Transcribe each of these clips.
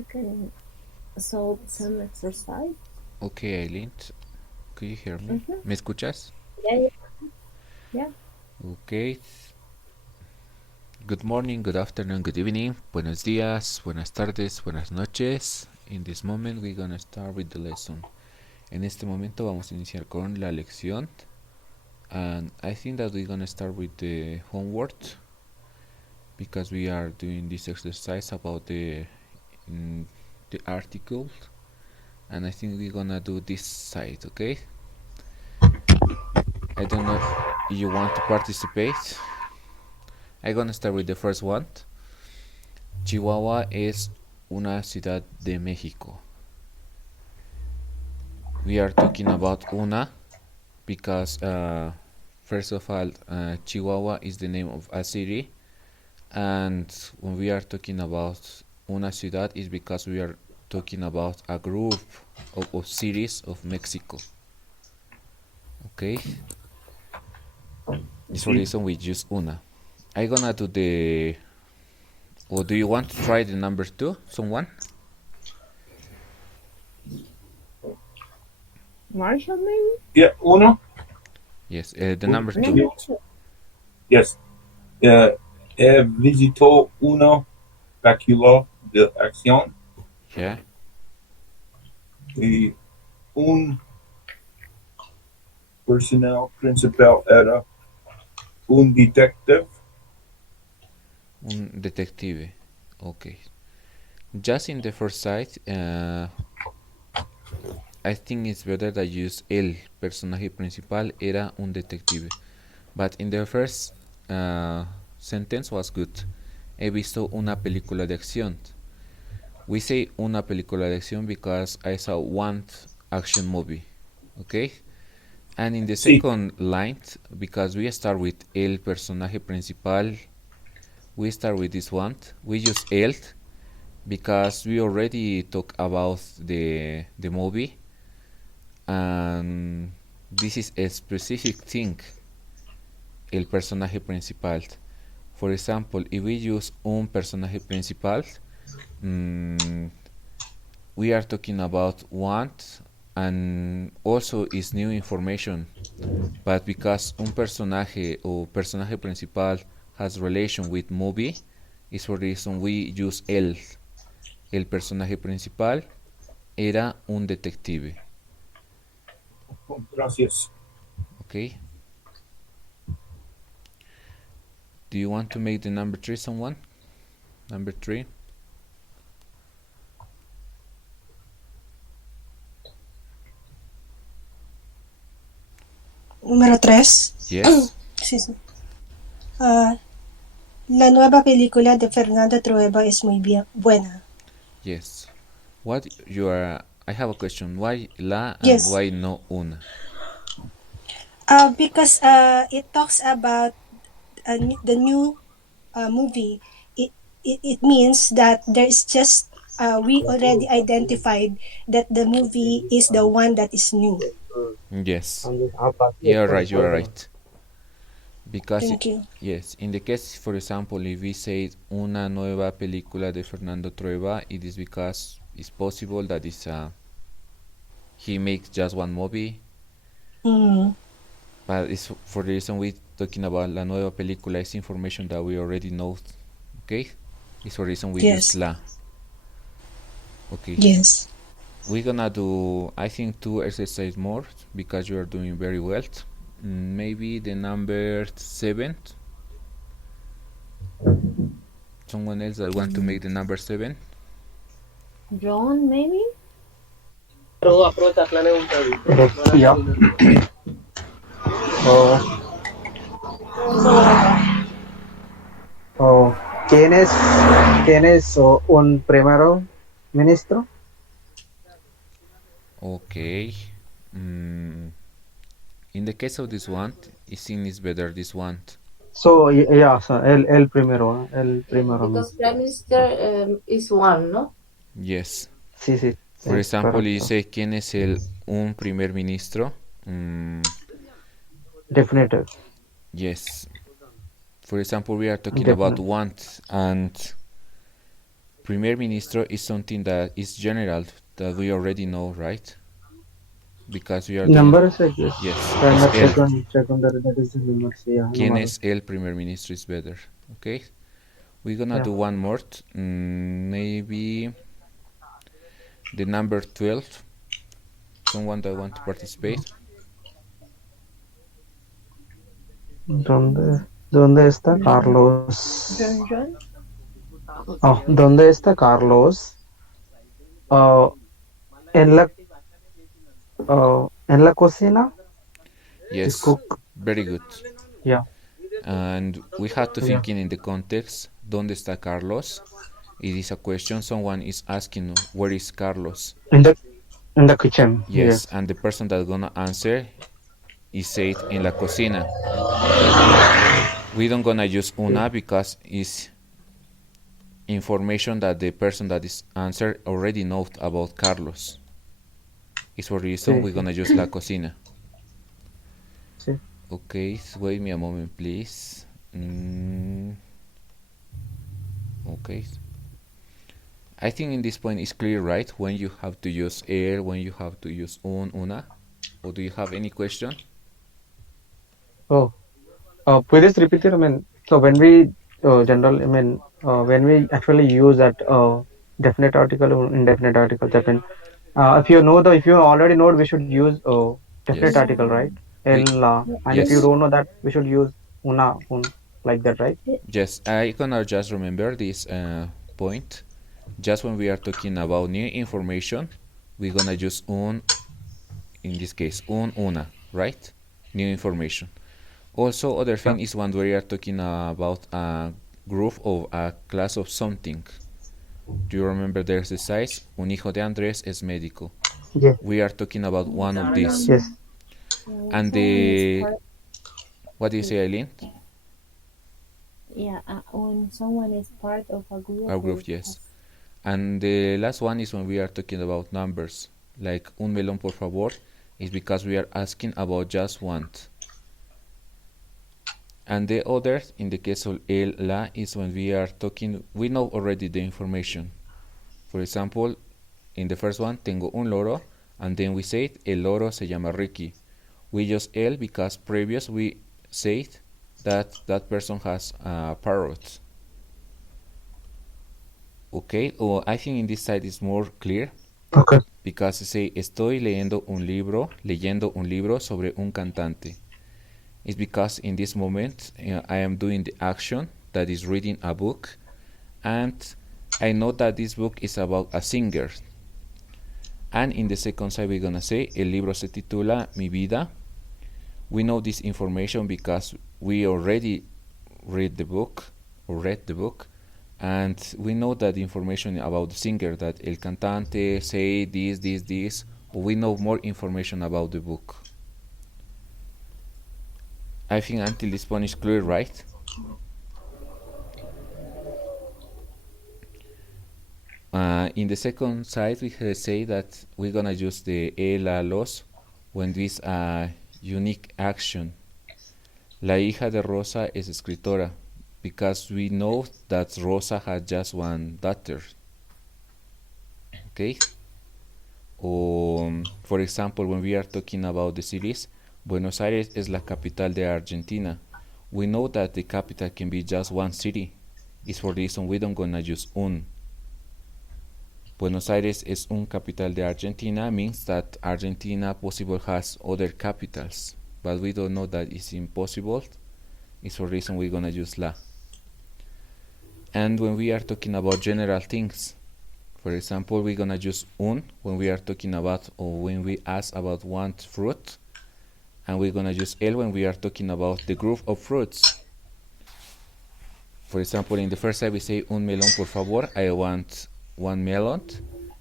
Okay. So some exercise. Okay, Eileen, could you hear me? Mm-hmm. ¿Me escuchas? Yeah, yeah, yeah. Okay. Good morning, good afternoon, good evening. Buenos días, buenas tardes, buenas noches. In this moment we're gonna start with the lesson. En este momento vamos a iniciar con la lección. And I think that we're gonna start with the homework because we are doing this exercise about the article. And I think we're gonna do this side, okay? I don't know if you want to participate. I'm gonna start with the first one. Chihuahua es una ciudad de México. We are talking about una because first of all, Chihuahua is the name of a city, and when we are talking about una ciudad is because we are talking about a group of cities of Mexico. Okay, it's for Sí. reason we use una. I'm gonna do the. Or do you want to try the number two? Someone? Marshall, maybe? Yeah, uno. Yes, the number two. Number two. Yes. Visitó uno vehículo de acción Yeah. y un personal principal era un detective. Un detective. Okay. Just in the first sight, I think it's better that use el personaje principal era un detective. But in the first sentence was good. He visto una película de acción. We say una película de acción because I saw one action movie. Okay? And in the Sí. second line, because we start with el personaje principal, we start with this one. We use el because we already talked about the movie, and this is a specific thing, el personaje principal. For example, if we use un personaje principal, we are talking about want, and also is new information. But because un personaje o personaje principal has relation with movie, is for the reason we use el. El personaje principal era un detective. Gracias. Okay. Do you want to make the number three, someone? Number three. Número 3. Yes. Sí, sí. La nueva película de Fernando Trueba es muy buena. Yes. What you are? I have a question. Why la and Yes. why no una? Because it talks about the new movie. It means that there's just we already identified that the movie is the one that is new. Yes. You are right. You are right. Because Thank you. yes, in the case, for example, if we say una nueva película de Fernando Trueba, it is because it's possible that he makes just one movie. But it's for the reason we talking about la nueva película is information that we already know. Okay, it's for the reason we use Yes. la. Okay. Yes. We're gonna do, I think, two exercises more because you are doing very well. Maybe the number 7. Someone else that want to make the number 7? John, maybe? Yeah. Oh, ¿quién es un primero ministro? Okay. In the case of this one, it seems better this one. So, yeah, so el primero Because ministro. Prime Minister is one, no? Yes. Sí, sí. For example, correcto. dice quién es un primer ministro. Definitive. Yes. For example, we are talking about want, and Primer ministro is something that is general that we already know, right? Because we are doing. Number is like this. Yes, And it's the el. secondary, that is the numbers. Yeah, ¿Quién number. es el primer ministro is better. Okay, we're gonna Yeah. do one more. Maybe the number 12. Someone that want to participate. ¿Dónde está Carlos? John? Oh, ¿dónde está Carlos? En la cocina. Yes, Cook. very good. Yeah. And we have to Yeah. think in the context. ¿Dónde está Carlos? It is a question. Someone is asking, where is Carlos? In the kitchen. Yes, and the person that's gonna answer is said en la cocina. We don't gonna use una because it's information that the person that is answered already knows about Carlos. It's for reason we're gonna use la cocina. Sí. Okay, so wait me a moment, please. Okay. I think in this point it's clear, right? When you have to use el, when you have to use una. Or do you have any question? Oh, please repeat it. I mean, so when we when we actually use that definite article or indefinite article, that mean, if you already know, we should use definite Yes. article, right? And if you Yes. don't know that, we should use like that, right? Yes, I gonna just remember this point. Just when we are talking about new information, we're gonna use un, in this case, una, right? New information. Also, other thing is when we are talking about a group of a class of something. Do you remember there's the size? Un hijo de Andrés es médico. Yeah. We are talking about one of these. Yes. And the, what do you say, Eileen? Yeah, when someone is part of a group. A group, yes. And the last one is when we are talking about numbers. Like un melón por favor is because we are asking about just one. And the other, in the case of el, la, is when we are talking, we know already the information. For example, in the first one, tengo un loro, and then we say el loro se llama Ricky. We use el because previous we said that that person has a parrot. Okay, I think in this side is more clear. Okay. Because say estoy leyendo un libro sobre un cantante. It's because in this moment I am doing the action that is reading a book, and I know that this book is about a singer. And in the second side we're gonna say el libro se titula Mi vida. We know this information because we already read the book, and we know that the information about the singer, that el cantante say this, we know more information about the book. I think until this point is clear, right? In the second side we say that we're gonna use the el, la, los when this unique action. La hija de Rosa es escritora, because we know that Rosa had just one daughter. Okay? For example, when we are talking about the cities, Buenos Aires es la capital de Argentina. We know that the capital can be just one city. It's for the reason we don't gonna use un. Buenos Aires es un capital de Argentina means that Argentina possible has other capitals, but we don't know that it's impossible. It's for the reason we're gonna use la. And when we are talking about general things, for example, we're gonna use un when we are talking about or when we ask about one fruit, and we're gonna use el when we are talking about the group of fruits. For example, in the first side we say un melón por favor, I want one melon,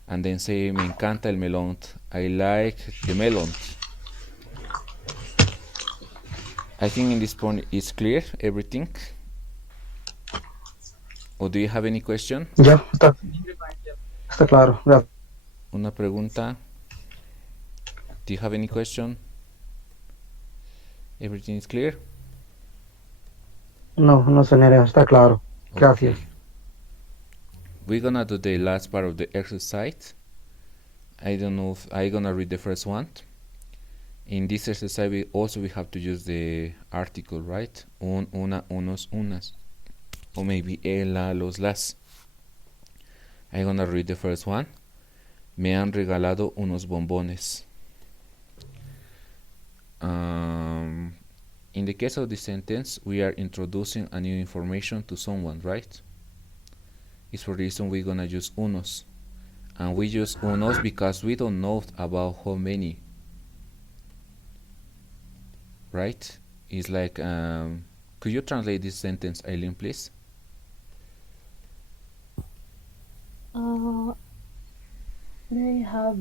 and then say me encanta el melón, I like the melon. I think in this point it's clear everything. Or do you have any question? Ya, está claro. Ya. Una pregunta. Do you have any question? Everything is clear? No, señora, está claro. Gracias. Okay. we're gonna do the last part of the exercise. I don't know if I'm gonna read the first one. In this exercise, we have to use the article, right? Un, una, unos, unas. Or maybe el, la, los, las. I'm gonna read the first one. Me han regalado unos bombones. In the case of this sentence, we are introducing a new information to someone, right? It's for the reason we're gonna use unos. And we use unos because we don't know about how many. Right? It's like, could you translate this sentence, Eileen, please? They have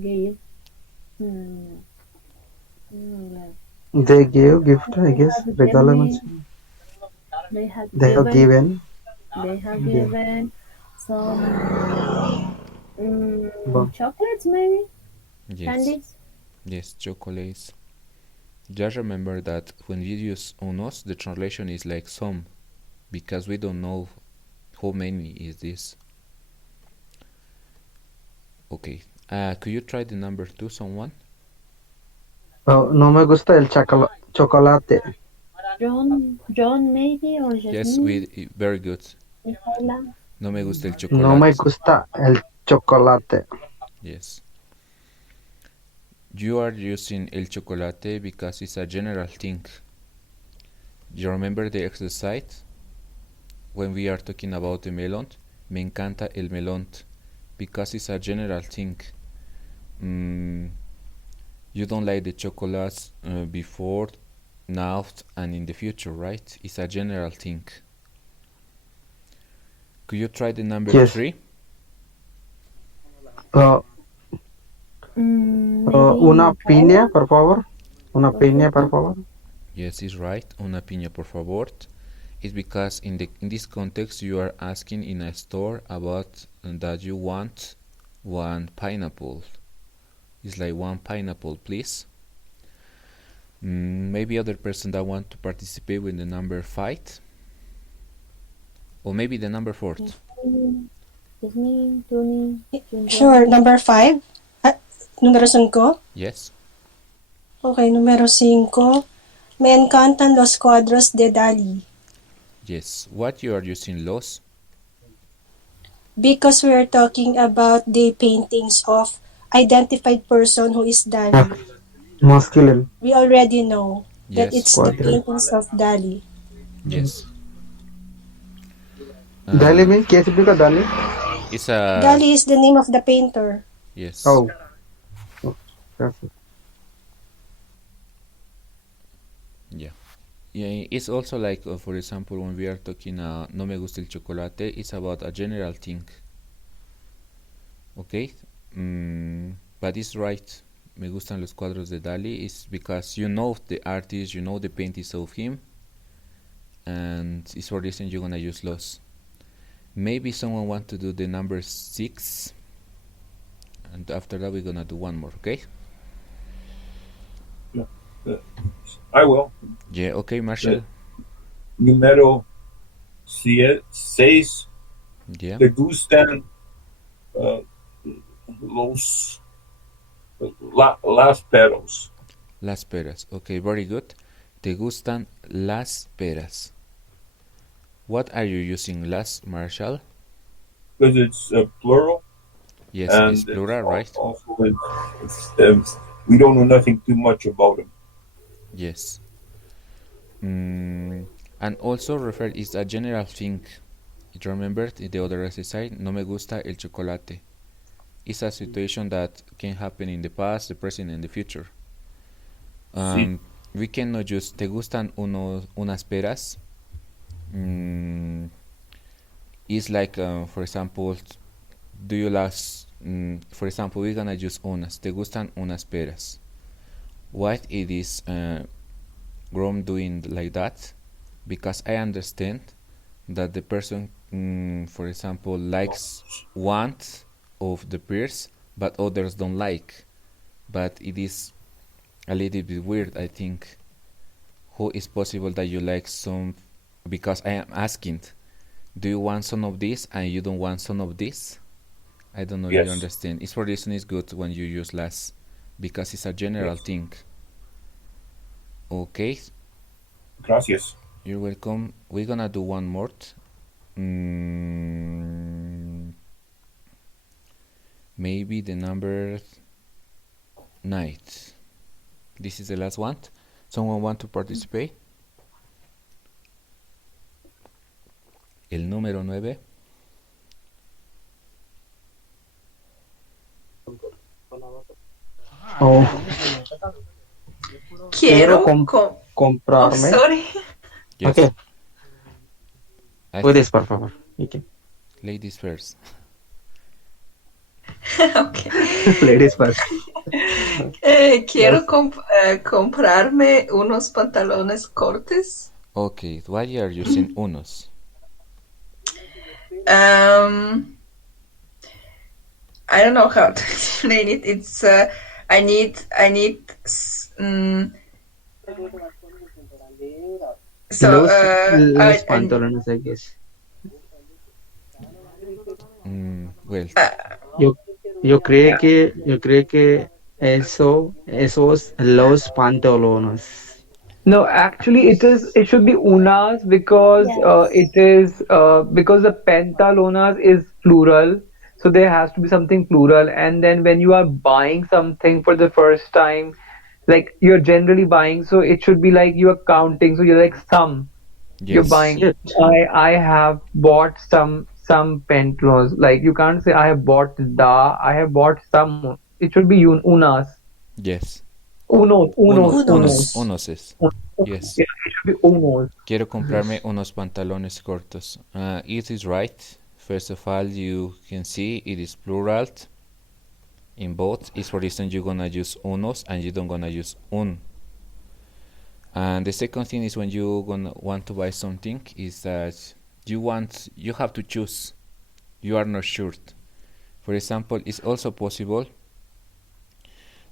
gave They gave gift, I guess. Regalo means they have they have given. given some Bon. chocolates, maybe Yes. candies. Yes, chocolates. Just remember that when you use unos, the translation is like some, because we don't know how many is this. Okay. Could you try the number 2, someone? No me gusta el chocolate. John maybe, or Jasmine. Yes, very good. Michaela. No me gusta el chocolate. No me gusta el chocolate. Yes. You are using el chocolate because it's a general thing. You remember the exercise? When we are talking about the melon, me encanta el melón, because it's a general thing. You don't like the chocolates before, now, and in the future, right? It's a general thing. Could you try the number Yes. 3? Una piña, por favor. Una piña, por favor. Yes, it's right. Una piña, por favor. It's because in this context you are asking in a store about that you want one pineapple. It's like one pineapple, please. Maybe other person that want to participate with the number 5, or maybe the number 4. Jasmine, Tony. Sure, number 5. Numero 5. Yes. Okay, numero 5. Me encantan los cuadros de DALE. Yes. What you are using, los? Because we are talking about the paintings of identified person who is DALE. Masculine. We already know that Yes. it's the paintings of DALE. Yes. DALE means ¿qué significa DALE? It's a DALE is the name of the painter. yes. Oh. That's it. Yeah, it's also like, for example, when we are talking no me gusta el chocolate, it's about a general thing. Okay? But it's right. Me gustan los cuadros de DALE is because you know the artist, you know the paintings of him, and it's for this reason you're gonna use los. Maybe someone want to do the number 6, and after that we're gonna do one more, okay? I will. Yeah, okay, Marshall. Número 6. Yeah. Te gustan las peras. Las peras. Okay, very good. Te gustan las peras. What are you using, las, Marshall? Because it's plural. Yes, And it's plural, right? Also, we don't know nothing too much about them. Yes. And also refer is a general thing. You remember the other exercise, no me gusta el chocolate. It's a situation that can happen in the past, the present, and the future. Sí. We cannot use te gustan unas peras. It's like, for example, do you like, for example, we're gonna use unas. Te gustan unas peras. What it is Grom doing like that? Because I understand that the person, for example, likes one of the pears, but others don't like. But it is a little bit weird, I think. How is possible that you like some? Because I am asking, Do you want some of this and you don't want some of this? I don't know if you Yes. understand. It's for reason it's good when you use las because it's a general Yes. thing. Okay, Gracias. you're welcome. We're gonna do one more. Maybe the number 9. This is the last one. Someone want to participate? El número 9. Oh, Quiero quiero comprarme. sorry. Yes. Okay, I puedes, por favor. Okay. ladies first. Okay. Ladies first. Quiero comprarme unos pantalones cortos. Okay, why you are using unos? I don't know how to explain it. It's I need so Los pantalones, I guess. Well, Yo creo que esos los pantalones. No, actually, it should be unas because Yes. it is because the pantalonas is plural, so there has to be something plural. And then when you are buying something for the first time, like you're generally buying, so it should be like you are counting. So you're like some. You're yes. buying. Shit. I have bought some pantaloons. Like you can't say I have bought I have bought some. It should be unas. Yes. Unos. Unos. Yes. Yeah, it should be unos. Quiero comprarme unos pantalones cortos. It is right. First of all, you can see it is plural in both. It's for reason you're gonna use unos and you don't gonna use un. And the second thing is when you gonna want to buy something is that you have to choose. You are not sure. For example, it's also possible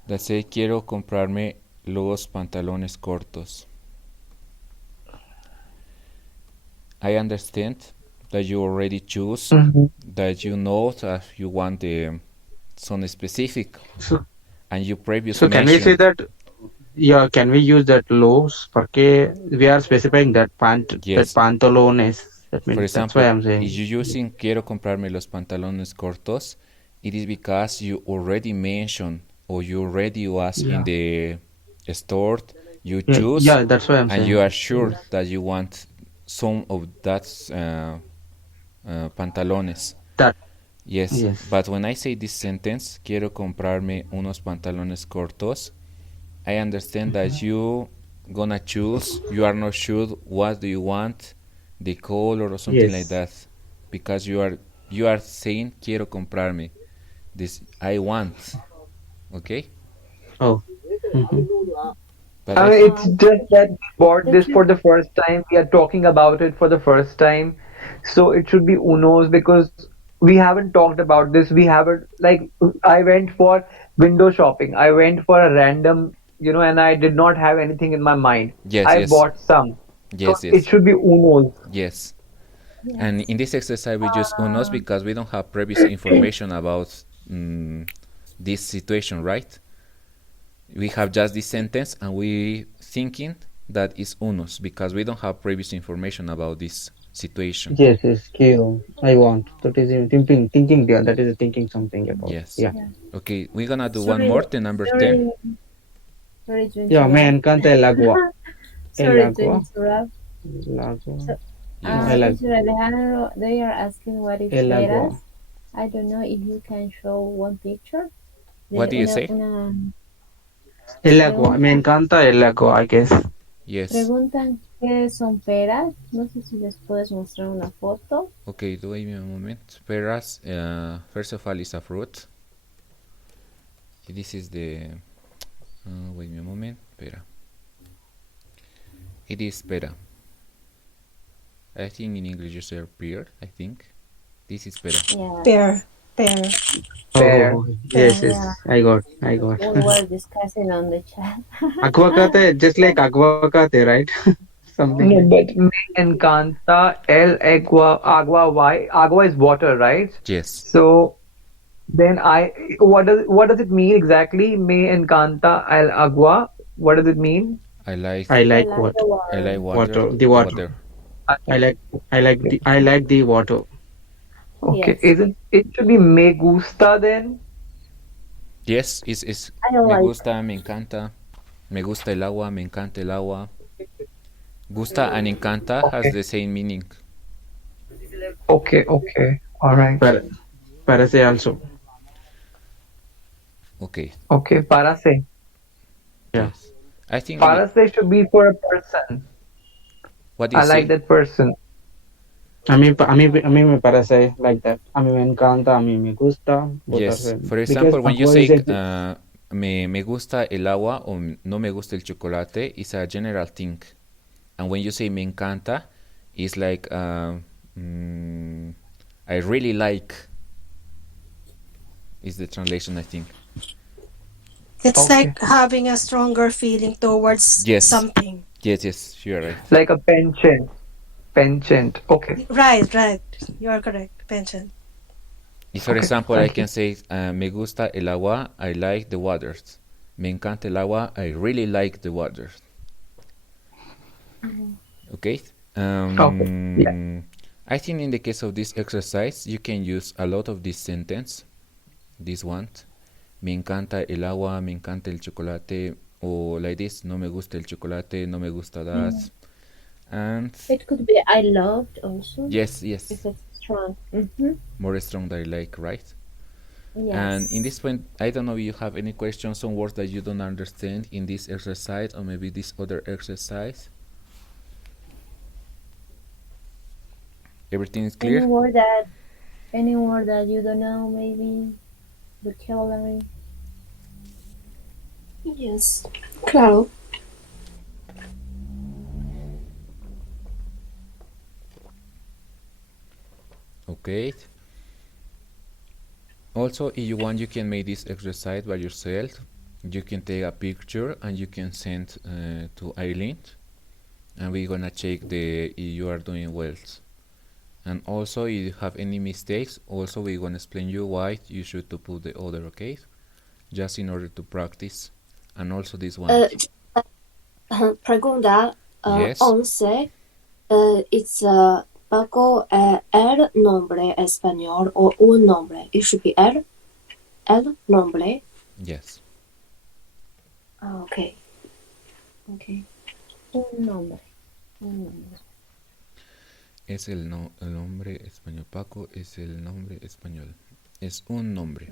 that say quiero comprarme los pantalones cortos. I understand that you already choose, that you know that you want the some specific, So, and you previously so can we say mentioned. that? Yeah, can we use that los? Porque we are specifying that Yes. pantalones. That For means that's example, why I'm saying. if you're using quiero comprarme los pantalones cortos, it is because you already mentioned or you already was in the store, you choose, Yeah, that's why I'm and saying. you are sure that you want some of that pantalones. That. Yes. Yes. But when I say this sentence, quiero comprarme unos pantalones cortos, I understand that you gonna choose, you are not sure what do you want, the color or something like that, because you are saying quiero comprarme, this I want, okay? Oh. But I I mean, it's just that we bought this for the first time. We are talking about it for the first time. So it should be unos because we haven't talked about this. We haven't, like, I went for window shopping. I went for a random, and I did not have anything in my mind. Yes, I yes. bought some. Yes, So yes. it should be unos. Yes. Yes. And in this exercise we use unos because we don't have previous information about this situation, right? We have just this sentence and we thinking that is unos because we don't have previous information about this situation. Yes, quiero. I want. That is thinking there. That is thinking something about. Yes. Yeah. Okay, we're gonna do Sorry, one more, the number 10. Sorry to Yeah, me interrupt. encanta el agua. Sorry El to agua. interrupt. El agua. So, Yes. el agua. Teacher Alejandro, they are asking what is El peras. agua. I don't know if you can show one picture. What do you say? El agua. Me encanta el agua, I guess. Yes. Preguntan qué son peras. No sé si les puedes mostrar una foto. Okay, wait me a moment. Peras, first of all, is a fruit. This is the. Wait me a moment. Pera. It is pera. I think in English you say pear. I think this is pera. Yeah. Pear. Pear. Oh, yes. Yeah. I got. We were discussing on the chat. Aguacate, just like aguacate, right? something No, like. but me encanta el agua. Why? Agua is water, right? Yes, So then what does it mean exactly? Me encanta el agua. What does it mean? I like I I like like what? the I like water. water. Water. The water. Water. I I like. like I like the water. Okay, Yes, isn't it should be me gusta then? Yes, it's I me like. gusta, me encanta. Me gusta el agua, me encanta el agua. Gusta and encanta has Okay, the same meaning. okay, all right. Parece also. Okay. Okay, para se. Yeah. Yes. I think Para se should be for a person. what do you I like say? that person. A mí me parece like that. A mí me encanta, a mí me gusta, both are Yes. same. For Because example, when you agua is say a, me gusta el agua o no me gusta el chocolate, it's a general thing. And when you say me encanta, it's like mm, I really like is the translation I think. It's Okay, like having a stronger feeling towards Yes. something. Yes, you're right. like a penchant. Penchant. Okay, Right. You are correct. Pension. If, for okay. example, I Thank you. can say me gusta el agua, I like the waters. Me encanta el agua, I really like the waters. Okay? Okay. Yeah. I think in the case of this exercise, you can use a lot of this sentence, this one. Me encanta el agua, me encanta el chocolate, or like this, no me gusta el chocolate, no me gusta that. And It could be I loved also yes, if yes, it's strong. more strong than I like, right? And in Yes. this point, I don't know if you have any questions, some words that you don't understand in this exercise or maybe this other exercise. Everything is Any clear? word that any word that you don't know, maybe vocabulary. Yes, claro. Okay. Also, if you want, you can make this exercise by yourself. You can take a picture and you can send to Eileen, and we're gonna check if you are doing well. And also, if you have any mistakes, also we're gonna explain you why you should to put the other, okay? Just in order to practice. And also this one. Pregunta, Yes. 11, it's Paco, el nombre español o un nombre. It should be el nombre. Yes. Okay. Okay. Un nombre. Un nombre. Es el nombre español. Paco es el nombre español. Es un nombre.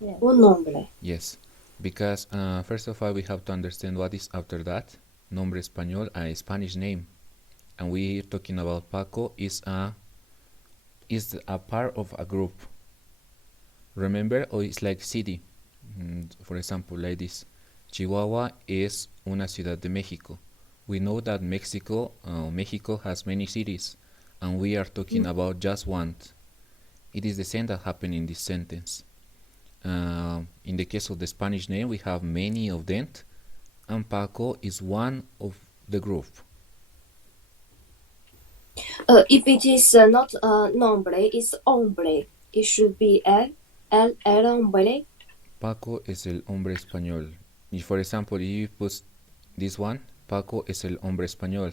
Yes. Un nombre. Yes. Because first of all, we have to understand what is after that. Nombre español, a Spanish name. And we're talking about Paco is a part of a group. Remember, or it's like city. For example, like this. Chihuahua is una ciudad de México. We know that Mexico has many cities, and we are talking about just one. It is the same that happened in this sentence. In the case of the Spanish name, we have many of them, and Paco is one of the group. If it is not nombre, it's hombre. It should be el hombre. Paco es el hombre español. If, for example, if you put this one, Paco es el hombre español.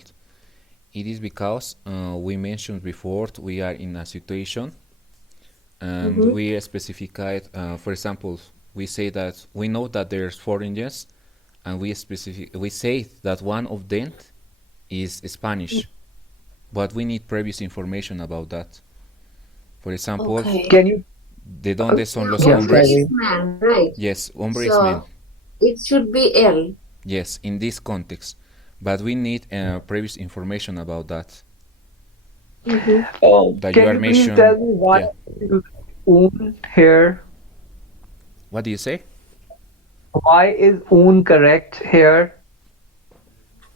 It is because we mentioned before we are in a situation and we specified, for example, we say that we know that there's 4 engines and we say that one of them is Spanish, but we need previous information about that. For example, Okay. Can you? ¿de dónde son los Yes, hombres? Irene. Man, right? Yes, hombre is So man. it should be el. Yes, in this context. But we need previous information about that. Oh, That you can are you please mentioned. tell me why Yeah. you use un here? What do you say? Why is un correct here?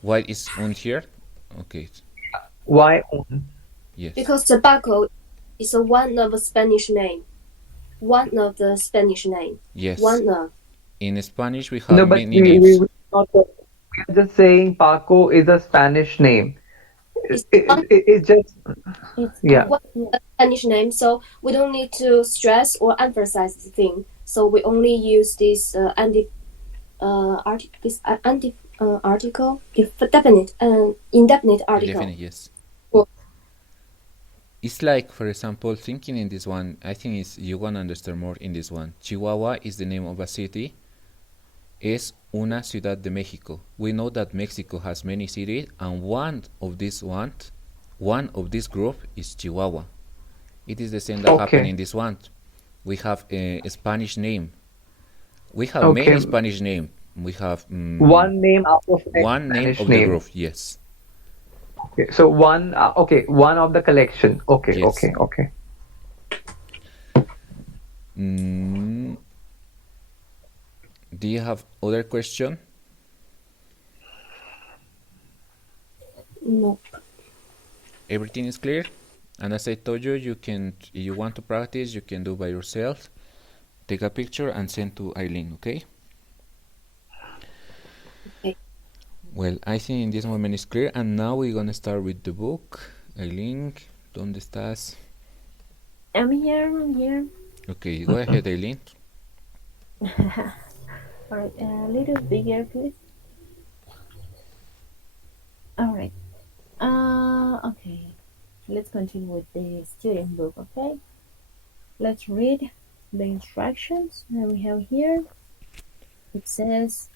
Why is un here? Okay. Why un? Yes. Because tobacco is one of the Spanish name. One of the Spanish name. Yes. One of. In Spanish, we have No, but many names. we we are just saying Paco is a Spanish name. It's one, It's just, It's yeah. a Spanish name, so we don't need to stress or emphasize the thing. So we only use this article, definite indefinite article. Definitely, yes. Well- It's like, for example, thinking in this one, I think it's, you want to understand more in this one. Chihuahua is the name of a city. Es una ciudad de México. We know that Mexico has many cities, and one of this group is Chihuahua. It is the same that happened in this one. We have a Spanish name. We have many Spanish names. We have one name out of one name Spanish of the group. Yes. Okay, so one one of the collection. Okay, Yes. okay. Do you have other question? No. Everything is clear? And as I told you, you can, if you want to practice, you can do by yourself. Take a picture and send to Eileen, okay? Okay. Well, I think in this moment it's clear, and now we're gonna start with the book. Eileen, ¿dónde estás? I'm here. Okay, go ahead, Eileen. Alright, a little bigger, please. Alright. Okay. Let's continue with the student book, okay? Let's read the instructions that we have here. It says,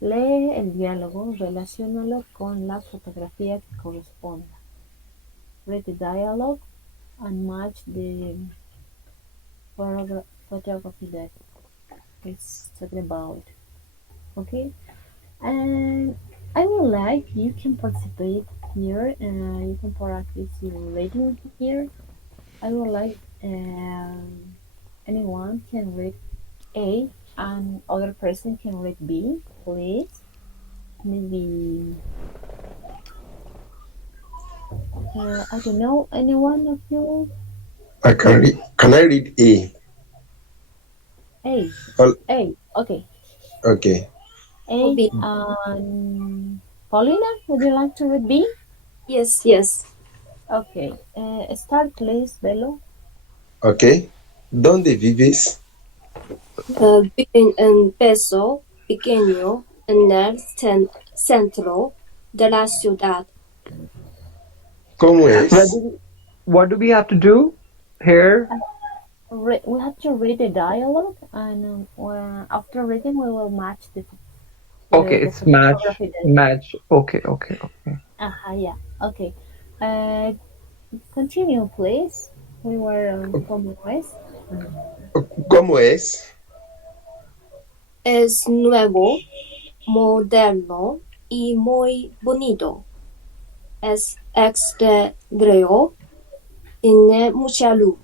lee el diálogo, relaciónalo con la fotografía que corresponda. Read the dialogue and match the photography that it's talking about. Okay, and I would like you can participate here and you can practice your reading here. I would like anyone can read A and other person can read B, please. Maybe I don't know, any one of you. I can read. Can I read A? A. Well- A. Okay. Okay. A. B. Paulina, would you like to read B? Yes. Okay. Start, please, Belo. Okay. ¿Dónde vives? Vive en peso pequeño en el centro de la ciudad. ¿Cómo es? What do we have to do here? We have to read the dialogue, and after reading, we will match the. Okay, it's match. Okay. Yeah. Okay. Continue, please. We were ¿Cómo es? ¿Cómo es? Es nuevo, moderno y muy bonito. Es exterior, tiene mucha luz.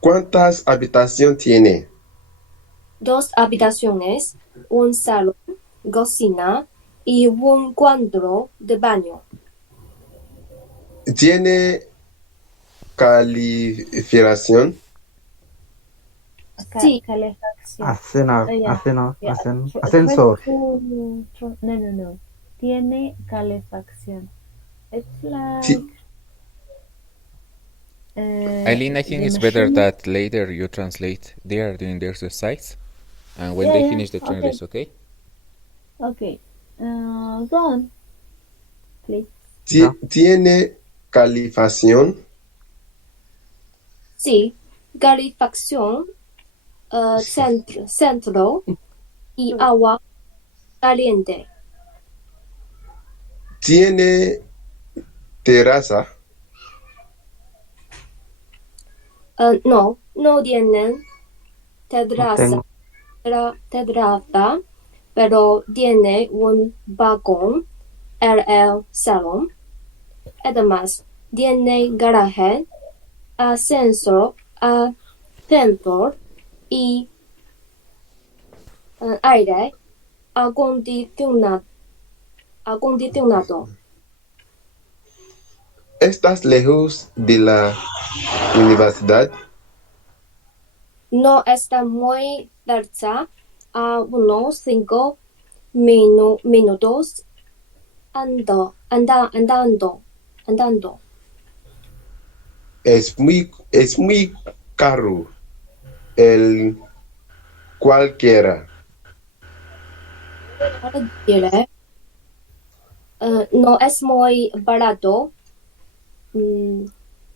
¿Cuántas habitaciones tiene? 2 habitaciones, un salón, cocina y un cuarto de baño. ¿Tiene calificación? Sí. Calefacción. Ascensor. No. Tiene calefacción. It's like. Eileen, I think it's better that later you translate. They are doing their exercise, and when they finish the translation, okay? Okay. Go on, please. ¿Tiene calefacción? Sí, calefacción, centro y agua caliente. ¿Tiene terraza? No tienen terraza, pero tiene un balcón en el salón. Además, tiene garaje, ascensor, y aire acondicionado. ¿Estás lejos de la universidad? No está muy cerca a unos 5 minutos andando. Es muy caro el cualquiera. Para dire, no es muy barato.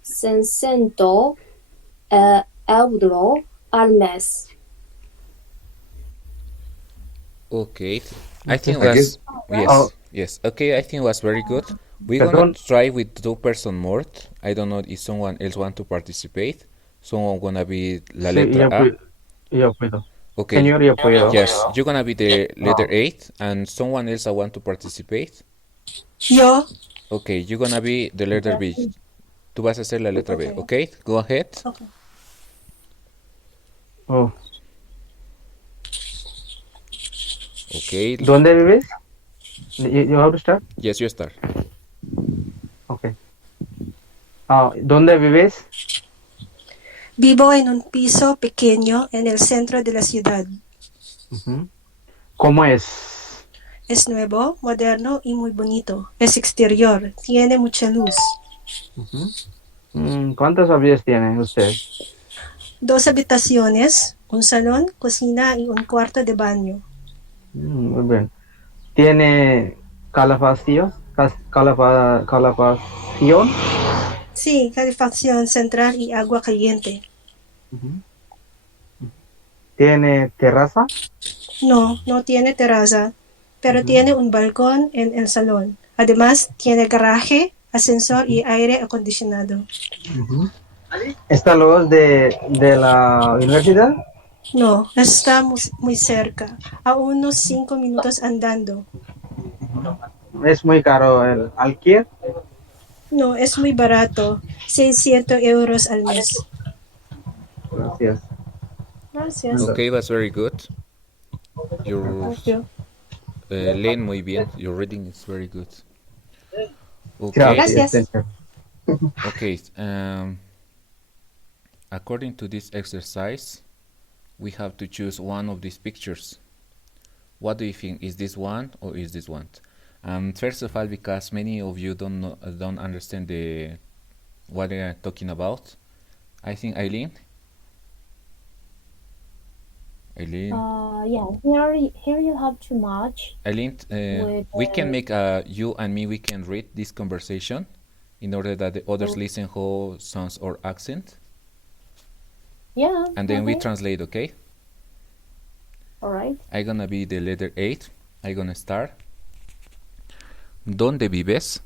600 euro al mes. Okay, I think I guess was yes. Okay, I think was very good. We're gonna Perdón, try with 2 person more. I don't know if someone else want to participate. Someone gonna be la sí, letra A. yo puedo. Okay, Señor, yo puedo. yes, you're gonna be the letter Ah, 8, and someone else I want to participate. Yo. Okay, you're gonna be the letter B. Tú vas a ser la letra B. Okay. Okay, go ahead. Okay. oh. Okay, ¿Dónde vives? You have to start? yes, you start. Okay. ¿Dónde vives? Vivo en un piso pequeño en el centro de la ciudad. Ujú. ¿Cómo es? Es nuevo, moderno y muy bonito. Es exterior, tiene mucha luz. Ujú. ¿Cuántas habitaciones tiene usted? 2 habitaciones, un salón, cocina y un cuarto de baño. Muy bien. ¿Tiene calefacción? ¿Calefacción? Sí, calefacción central y agua caliente. Ujú. ¿Tiene terraza? No, no tiene terraza, pero Ujú. tiene un balcón en el salón. Además, tiene garaje, ascensor y aire acondicionado. Ujú. ¿Está lejos de la universidad? No, está muy cerca, a unos 5 minutos andando. ¿Es muy caro el alquiler? No, es muy barato, 600 euros al mes. Gracias. Gracias. Okay, that's very good. Your Thank you. leen muy bien. Your reading is very good. Okay, Gracias. Gracias. Thank you. okay. According to this exercise, we have to choose one of these pictures. What do you think? Is this one or is this one? First of all, because many of you don't understand what they are talking about, I think Eileen. Yeah, here you have too much Eileen, with we can make you and me. We can read this conversation in order that the others listen how sounds or accent, yeah, and then we okay, translate. Okay. all right. I'm gonna be the letter 8. I'm gonna start. ¿Dónde vives?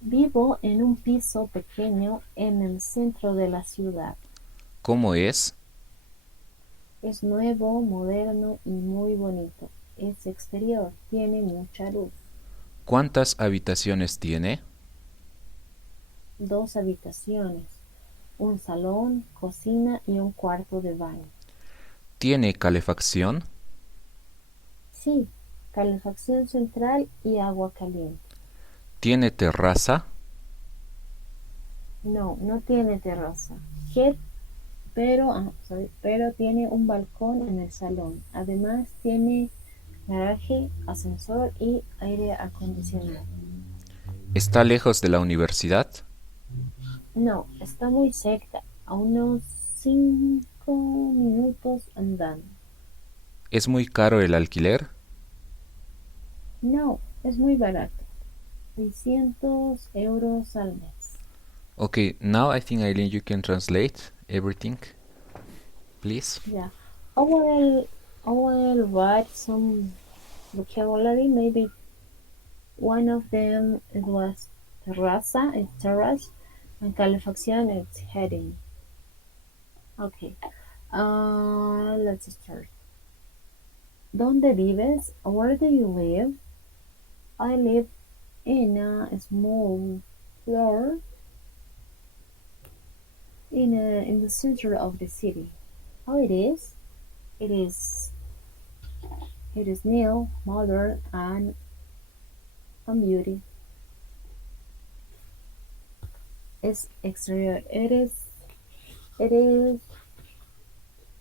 Vivo en un piso pequeño en el centro de la ciudad. ¿Cómo es? Es nuevo, moderno y muy bonito. Es exterior, tiene mucha luz. ¿Cuántas habitaciones tiene? 2 habitaciones, un salón, cocina y un cuarto de baño. ¿Tiene calefacción? Sí, calefacción central y agua caliente. ¿Tiene terraza? No, no tiene terraza. ¿Qué? Pero tiene un balcón en el salón. Además tiene garaje, ascensor y aire acondicionado. ¿Está lejos de la universidad? No, está muy cerca, a unos 5 minutos andando. ¿Es muy caro el alquiler? No, es muy barato. 600 euros al mes. Okay, now I think Eileen, you can translate everything, please. Yeah. I will write some vocabulary. Maybe one of them it was terraza, it's terrace, and calefacción, it's heating. Okay. Let's start. ¿Dónde vives? Where do you live? I live in a small floor in the center of the city. How it is? It is it is new, modern, and beauty. It's exterior. It is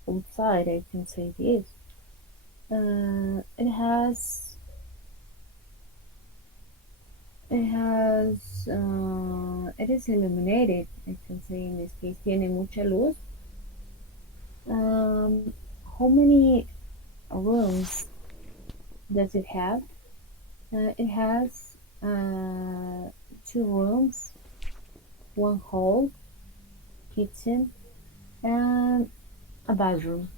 outside, I can say this. It is illuminated, I can say in this case, tiene mucha luz. How many rooms does it have? It has two rooms, one hall, kitchen, and a bathroom.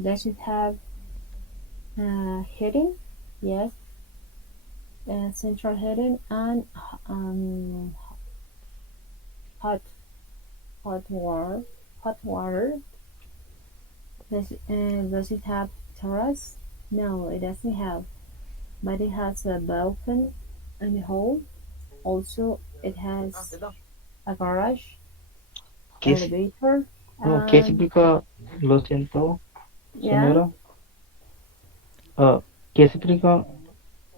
Does it have heating? Yes. Central heating and um, hot hot water. Hot water. Does it have terrace? No, it doesn't have. But it has a balcony and a hall. Also, it has a garage, ¿Qué, elevator, no, ¿qué and significa? Lo siento, yeah, señora. ¿Qué significa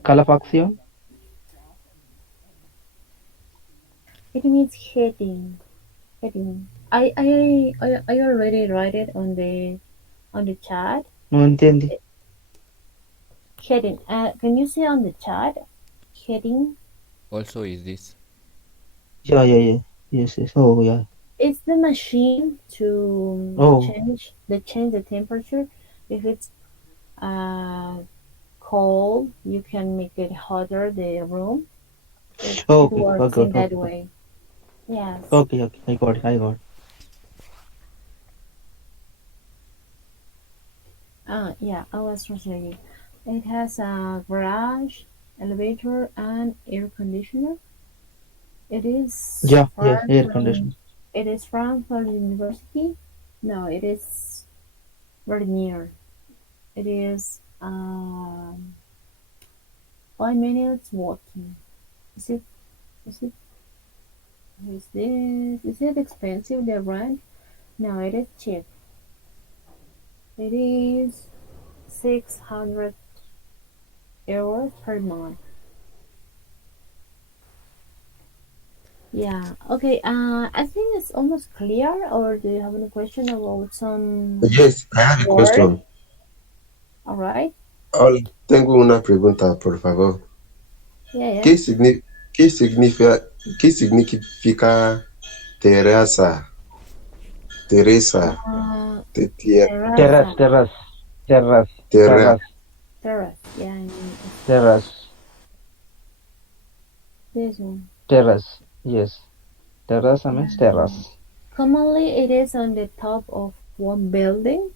calefacción? it means heating. Heating. I already write it on the chat. No entendí. Heating. Can you see on the chat? Heating. Also is this. Yeah. Yes. Oh, yeah. It's the machine to Oh, change the temperature. If it's cold, you can make it hotter the room. It okay. works in that way. Yes. Okay. I got it. Yeah, I was translating. It has a garage, elevator, and air conditioner. It is Yeah, far air from. conditioner. It is from the university. No, it is very near. It is 5 minutes walking. Is it? Is it? Is this? Is it expensive? The rent? No, it is cheap. It is 600 euros per month. Yeah. Okay. I think it's almost clear. Or do you have any question about some Yes, I have a word? question. All right. Hola, tengo una pregunta, por favor. Yeah. Yeah. ¿Qué, qué significa, qué significa Teresa? Teresa, Uh, de tierra, terraza. terra. Terrace. Yeah. In Spanish. Terrace. This one. Terrace. Yes. Terrace means terrace. Commonly, it is on the top of one building.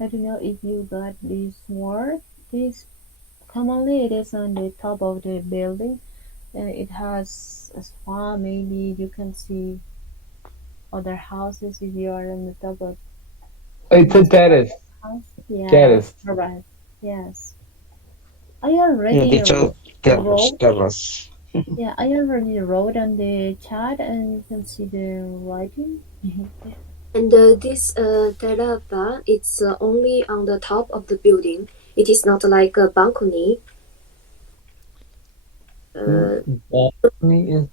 I don't know if you got this word. This commonly it is on the top of the building. It has a spa. Maybe you can see other houses if you are on the top of It's a this terrace. house. Yes, Terrace. correct. Yes, I Yeah, already it's a terrace. wrote. Terrace. Yeah, I already wrote on the chat, and you can see the writing. And this terrace, it's only on the top of the building. It is not like a balcony. Balcony is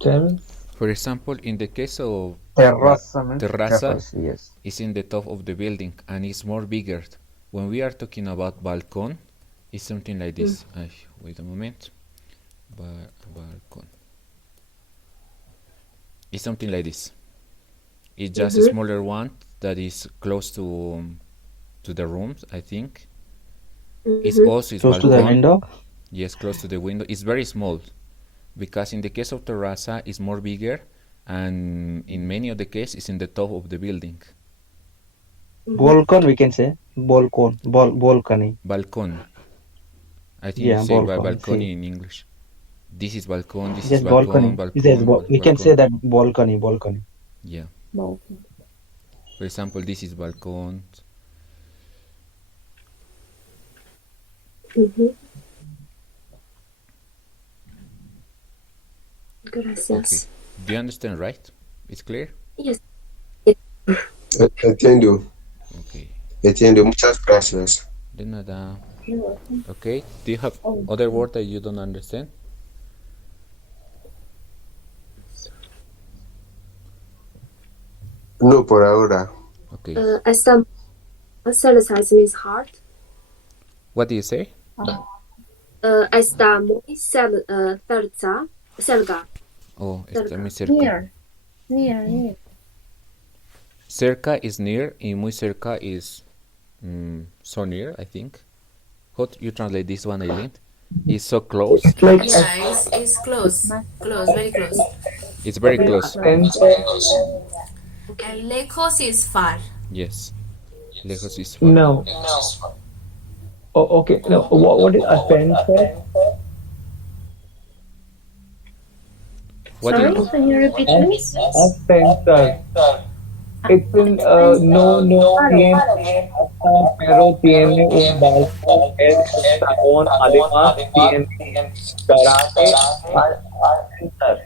terrace. For example, in the case of Terrace means terraza, terrace. Yes. is in the top of the building and is more bigger. When we are talking about balcon, it's something like this. Wait a moment. Balcon. It's something like this. It's just a smaller one that is close to the rooms, I think. It's also Close to the window. Yes, close to the window. It's very small because in the case of terraza, it's more bigger, and in many of the cases, it's in the top of the building. Balcony, we can say. Balcony. Balcon. I think you Yeah, say balcony. in English. This is balcon, this is Yes, balcony. We can say that balcony. Yeah. Balcony. For example, this is balcon. Gracias. Okay. Do you understand, right? It's clear? Yes. Entiendo. Okay. Entiendo. Muchas gracias. De nada. You're welcome. Okay. Do you have other word that you don't understand? No, por ahora. Okay. Esta cell means heart. What do you say? Está muy cerca. Oh, está Cerca. muy cerca. Near. Cerca is near, and muy cerca is so near, I think. How do you translate this one, Eileen? Is so close? It's like Yeah, it's close. Close, very close. It's very Very close. close. And lejos is far. Yes. Lejos is far. no. Oh, okay. No. What is ascensor? What Sorry, is can you repeat, please? Ascensor. It's in no tiene hasta pero tiene un balcón el salón además tiene garaje al ascensor.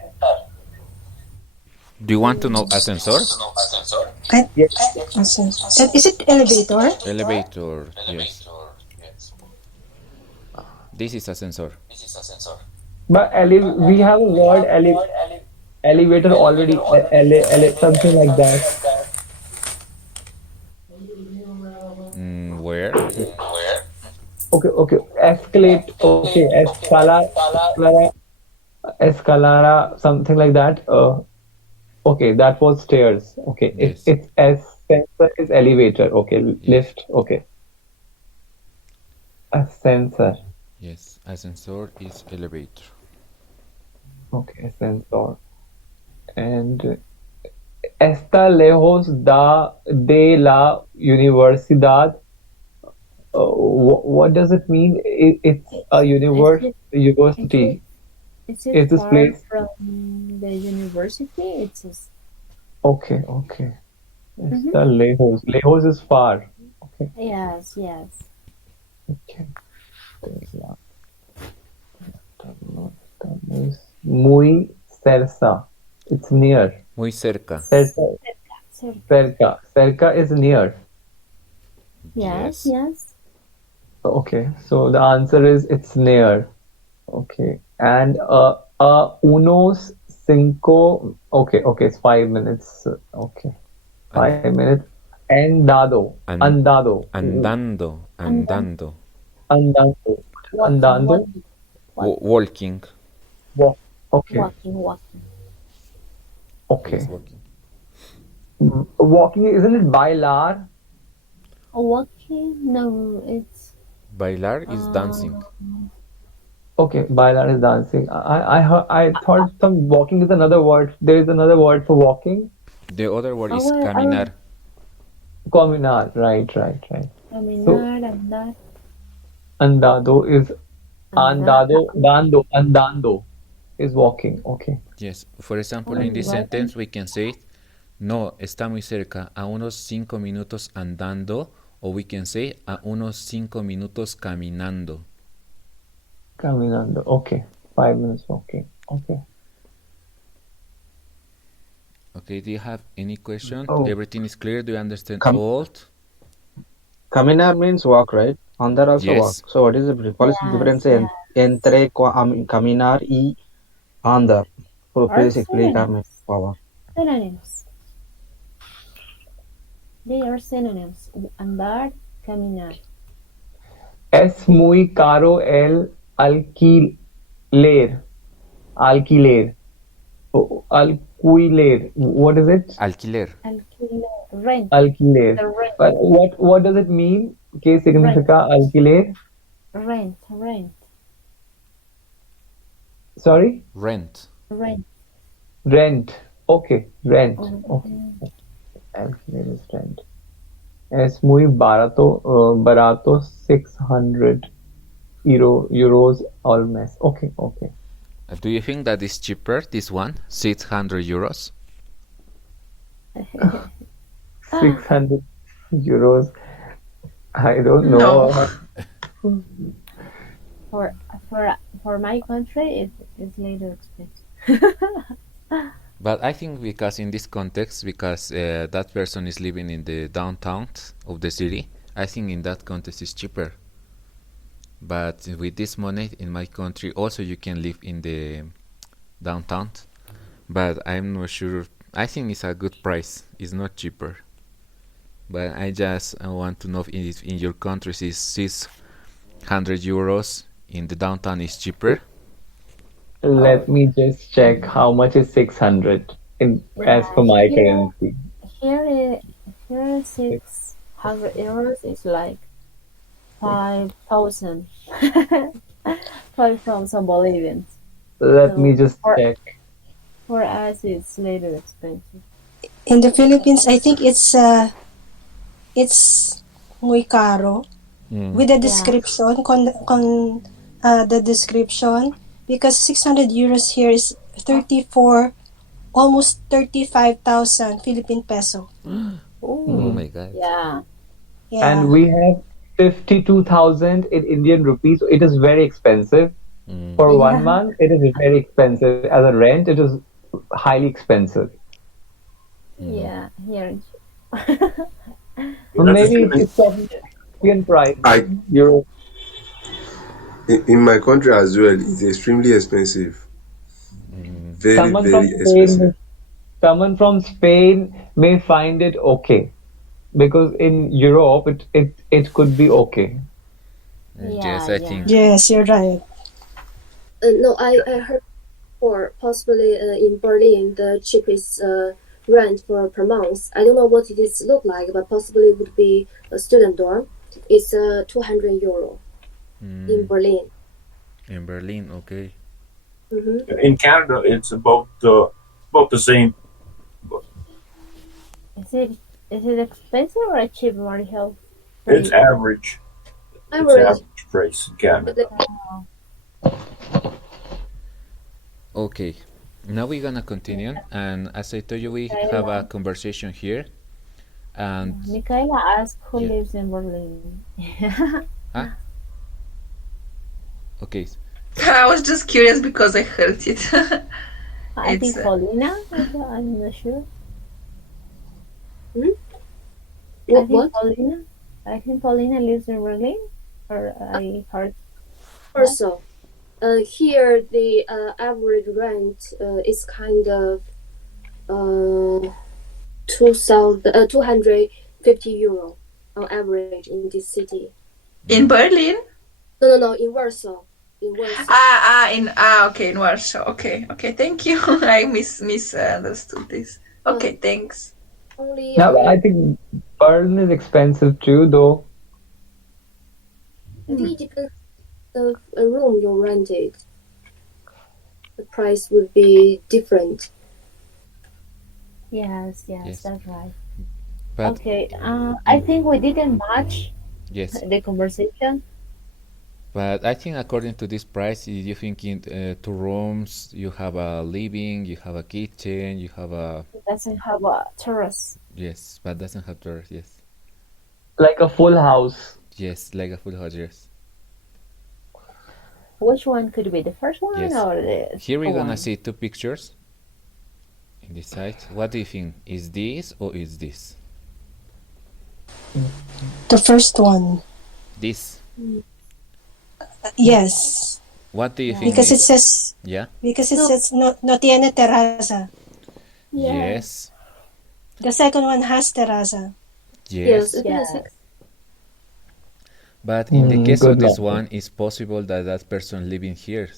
Do you want to know ascensor? Yes. Is it elevator? Elevator, yes. This is ascensor. But we have a word elevator already. Something like that. Where? Okay. Escalate. Okay. Escalara. Something like that. Okay. That was stairs. Okay. Yes. It's ascensor is elevator. Okay. Lift. Okay. Ascensor. Yes, ascensor is elevator. Okay. Ascensor. And está lejos de la universidad. What does it mean? It's a university. Is Is it this far place? from the university? It's just, Okay. Está lejos. Lejos is far. Okay. yes. Okay. Muy cerca. It's near. Muy cerca. Cerca. Cerca is near. Yes. Okay. So the answer is it's near. Okay. And unos cinco. Okay. It's 5 minutes. Okay. 5 minutes. Andado. Andando. Andando. Walking. Okay. Walking. Okay. Yes, walking. Walking, isn't it bailar? Walking? No, it's Bailar is dancing. Okay, bailar is dancing. I thought some walking is another word. There is another word for walking. The other word is well, caminar. Caminar, right. caminar, andar. Andado is andando is walking. Okay. Yes. For example, in this sentence we can say no, está muy cerca, a unos 5 minutos andando, or we can say a unos 5 minutos caminando. Caminando. Okay. 5 minutes. Okay. Okay, do you have any question? Oh. Everything is clear? Do you understand Come- all? Caminar means walk, right? Andar also Yes. walk. So what is the difference entre caminar y andar? Please explícame, por favor. Synonyms. They are synonyms. Andar, caminar. Es muy caro el alquiler. Alquiler. What is it? Alquiler. Rent. Alquiler. The rent. But what does it mean? ¿Qué significa alquiler? Rent. Sorry? Rent. Rent. Okay. Rent. Okay. Alquiler is rent. Es muy barato. Barato 600 euros al mes. Okay. Do you think that is cheaper, this one? 600 euros? 600 euros. I don't know. No. For my country, it's little expensive. But I think because in this context, because that person is living in the downtown of the city, I think in that context it's cheaper. But with this money in my country, also you can live in the downtown. But I'm not sure I think it's a good price. It's not cheaper. But I just want to know if in your countries is 600 euros in the downtown is cheaper. Let me just check how much is 600 in as per Yeah, my here, currency. here, here, 600 euros is like 5,000, 5,000 Bolivians. Let me So just check. for us, it's a little expensive. In the Philippines, I think it's muy caro with the Yeah, description, the description, because 600 euros here is 34, almost 35,000 Philippine peso. Oh Mm. my god. yeah, And Yeah. we have 52,000 in Indian rupees. So it is very expensive. Mm. For one yeah, month, it is very expensive. As a rent, it is highly expensive. Mm. yeah. Here, Or United maybe States. it's probably European price. I Euro. in my country as well, it's extremely expensive. Mm. Very, Someone from very Spain, expensive. someone from Spain may find it okay because in Europe, it could be okay. Yes, yeah, I yeah. think. Yes, you're right. No, I heard for possibly in Berlin the cheapest rent for per month. I don't know what it is look like, but possibly it would be a student dorm. It's 200 euro in Mm. Berlin. In Berlin, okay. Mm-hmm. In Canada, it's about the same. Is it expensive or cheap, Mario, for It's you? average. It's Average. average price in Canada. Okay. Now we're gonna continue, and as I told you, we have a Michaela, conversation here, and Michaela asked who yeah. lives in Berlin. Huh? Okay. I was just curious because I heard it. I It's think Paulina. I'm not sure. Hmm? I What? think What? Paulina. I think Paulina lives in Berlin, or I heard that. Also, here the average rent is kind of 250 euro on average in this city. in Berlin. No, in Warsaw. In Warsaw. Okay, in Warsaw. Okay. Thank you. I misunderstood this. Okay, thanks. Only Now, I think Berlin is expensive too, though. I think it depends on the room you rented. The price would be different. Yes, Yes. that's right. But Okay. I think we didn't match yes. the conversation. But I think according to this price, if you think in 2 rooms, you have a living, you have a kitchen, you have a It doesn't have a terrace. yes, but doesn't have doors. Yes, Like a full house. yes, like a full house. Yes, Which one could be the first one yes. or the Here we're second gonna one? see two pictures in this site. What do you think? Is this or is this? The first one. This. Yes. What do you Yeah. think? Because it Is says yeah. no tiene terraza. Yes. The second one has terraza. Yes. Yes, Yes. But in the case Good of this logic. one, it's possible that that person living here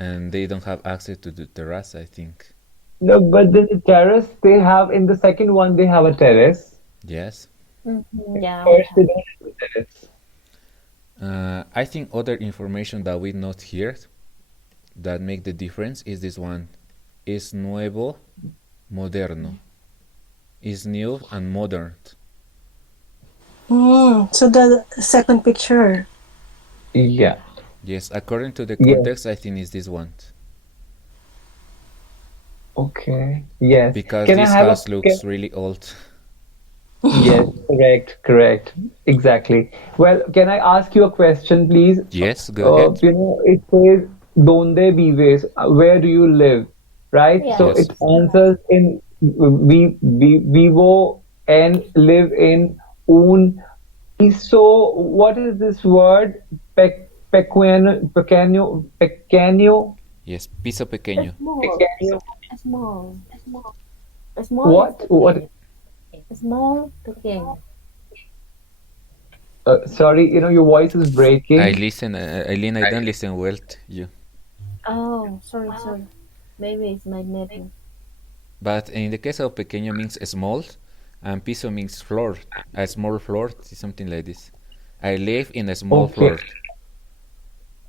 and they don't have access to the terrace. I think. No, but the terrace they have in the second one, they have a terrace. Yes. Yeah. First, they don't have a terrace. I think other information that we note here that make the difference is this one. Es nuevo, moderno. Is new and modern. So the second picture. Yeah. Yes, according to the Yes. context, I think it's this one. Okay. Yes. Because Can I this have house looks really old. Yes, correct. Exactly. Well, can I ask you a question, please? Yes, go ahead. It says, "Donde vives?" Where do you live? Right? So Yeah. Yes. it answers in vivo and live in un. So what is this word? Pequeño. Yes, piso pequeño. Small. Pequeño. Small. Small is What? pequeño. Small, pequeño. Sorry, your voice is I breaking. listen, Eileen, I don't listen well to you. Oh, sorry. Maybe it's my network. But in the case of pequeño means small, and piso means floor. A small floor is something like this. I live in a small Okay. floor.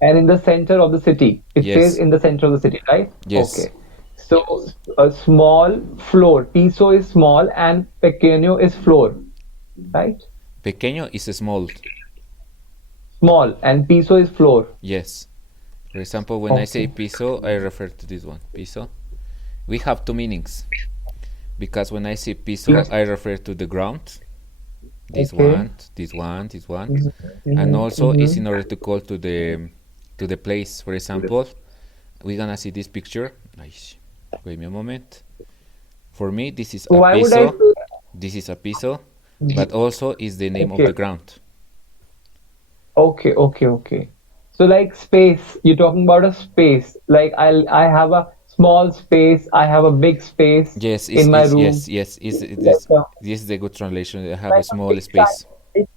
And in the center of the city. It says Yes. in the center of the city, right? Yes. Okay. So a small floor. Piso is small and pequeño is floor, right? Pequeño is small. Small and piso is floor. Yes. For example, when I say piso, I refer to this one, piso. We have two meanings. Because when I say piso, I refer to the ground. This one, this one, this one. And also it's in order to call to the place. For example, we're gonna see this picture. Wait me a moment. For me, this is a piso. This is a piso, but also is the name of the ground. Okay. So like space, you're talking about a space. Like I have a small space, I have a big space Yes, in my room. yes. This is the good translation. I have a small space. Big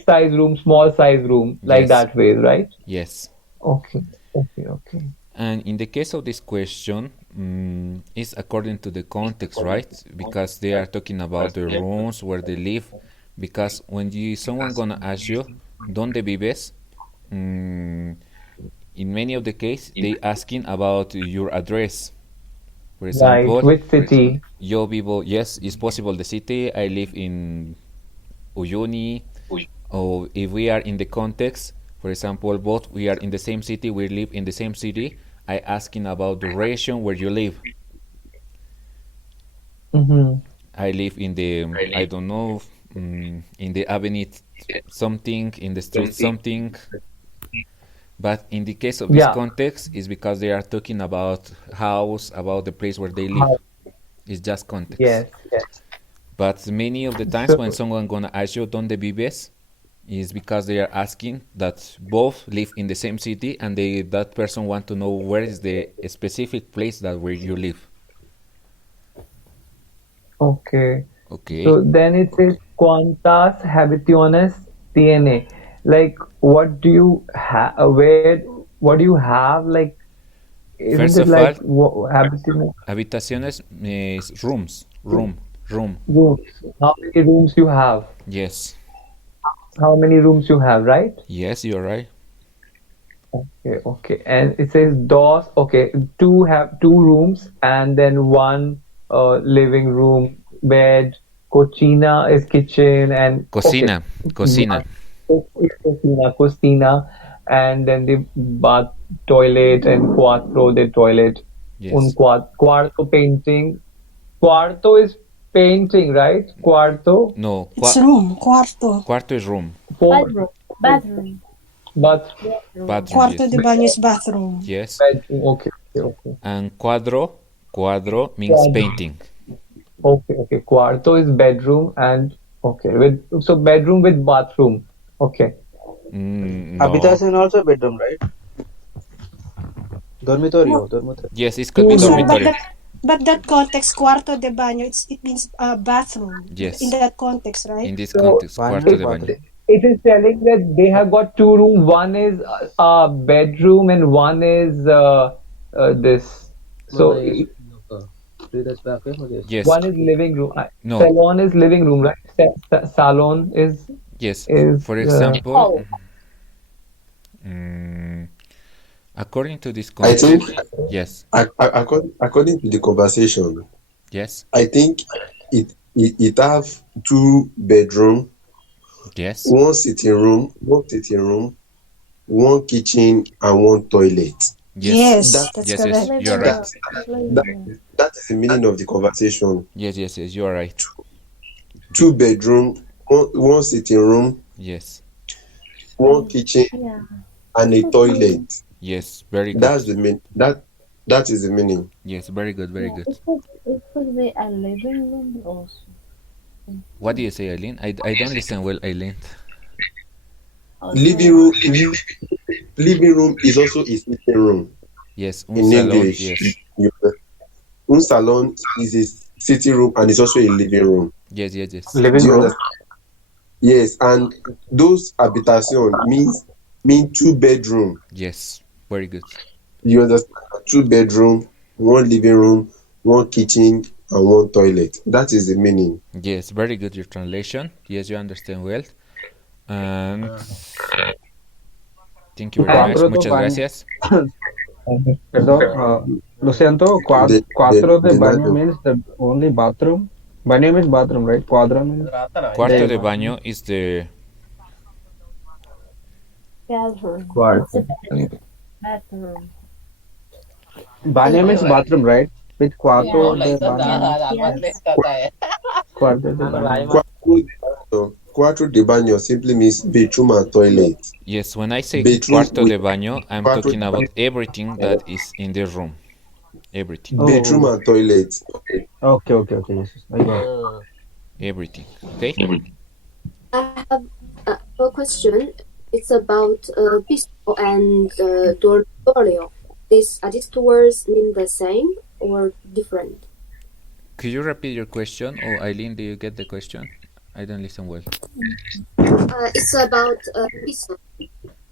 size room, small size room, like Yes. that way, right? Yes. Okay. And in the case of this question, it's according to the context, right? Because they are talking about the rooms where they live. Because when someone gonna ask you, ¿dónde vives? In many of the case, they asking about your address. For example, Right. Which city? Yo vivo, yes, it's possible the city. I live in Uyuni. Or if we are in the context, for example, both we are in the same city, we live in the same city, I asking about the region where you live. I live in the, I don't know, in the avenue something, in the street something. But in the case of this context, is because they are talking about house, about the place where they live. It's just context. Yes. But many of the times when someone gonna ask you ¿dónde vives? Is because they are asking that both live in the same city and that person want to know where is the specific place that where you live. Okay. Okay. So then it says ¿Cuántas habitaciones tiene? Like what do you have? What do you have? Like First isn't of it like all, habitaciones? habitaciones is rooms. Room. Rooms. How many rooms you have? Yes. How many rooms you have, right? Yes, you're right. Okay. And it says dos. Okay, two rooms and then one living room, bed, cocina is kitchen and Cocina. Cocina, and then the bath, toilet, and cuarto, the toilet. Yes. Cuarto painting. Cuarto is painting, right? Cuarto. No. It's room, cuarto. Cuarto is room. Bathroom. Bathroom. Cuarto Yes. de baño is bathroom. Yes. Bedroom. Okay. And cuadro means painting. Okay. Cuarto is bedroom and so bedroom with bathroom. Okay. No. Habitation also bedroom, right? Dormitorio. Yes, it could be dormitory. But that context, cuarto de baño, it means bathroom. Yes. In that context, right? In this context, cuarto de baño. It is telling that they have got two rooms. One is a bedroom and one is this. So yes. One is living room. No. Salon is living room, right? Salon is. Yes. Is, for example, according to this context, I think. Yes. According to the conversation. Yes. I think it have two bedroom. Yes. One sitting room, one kitchen, and one toilet. Yes, that's correct. Yes, you're right. That is the meaning of the conversation. Yes, you are right. Two bedroom, one sitting room. Yes. One kitchen, and a toilet. Yes, very good. That's the mean. That is the meaning. Yes, very good. It could be a living room also. What do you say, Eileen? I don't listen well, Eileen. Living room is also a sitting room. Yes, in salon, English. Yes. Un salon is a sitting room, and it's also a living room. Yes, yes, yes. Living Do you room. understand? Yes, and those habitation mean 2 bedroom. Yes, very good. You understand? 2 bedroom, 1 living room, 1 kitchen, and 1 toilet. That is the meaning. Yes, very good your translation. Yes, you understand well. And thank you very much. Cuatro de Muchas baño. gracias. Perdón, lo siento. The Cuatro de baño baño. means the only bathroom. Baño means bathroom, right? Cuadro means Cuarto de baño is the Bathroom. Quarto. It's a bathroom. baño means bathroom, right? With cuatro Yeah. de baño. Yes. Cuarto de baño. Cuatro de baño simply means bedroom and toilet. yes. When I say Bedroom cuarto with de baño, I'm cuarto talking de about baño. everything that is in the room. Everything, Bedroom and toilet. Okay. Yes, I got it. everything. Okay. I have a question. It's about piso and dormitorio. Are these two words mean the same or different? Could you repeat your question? Or Eileen, do you get the question? I don't listen well. It's about piso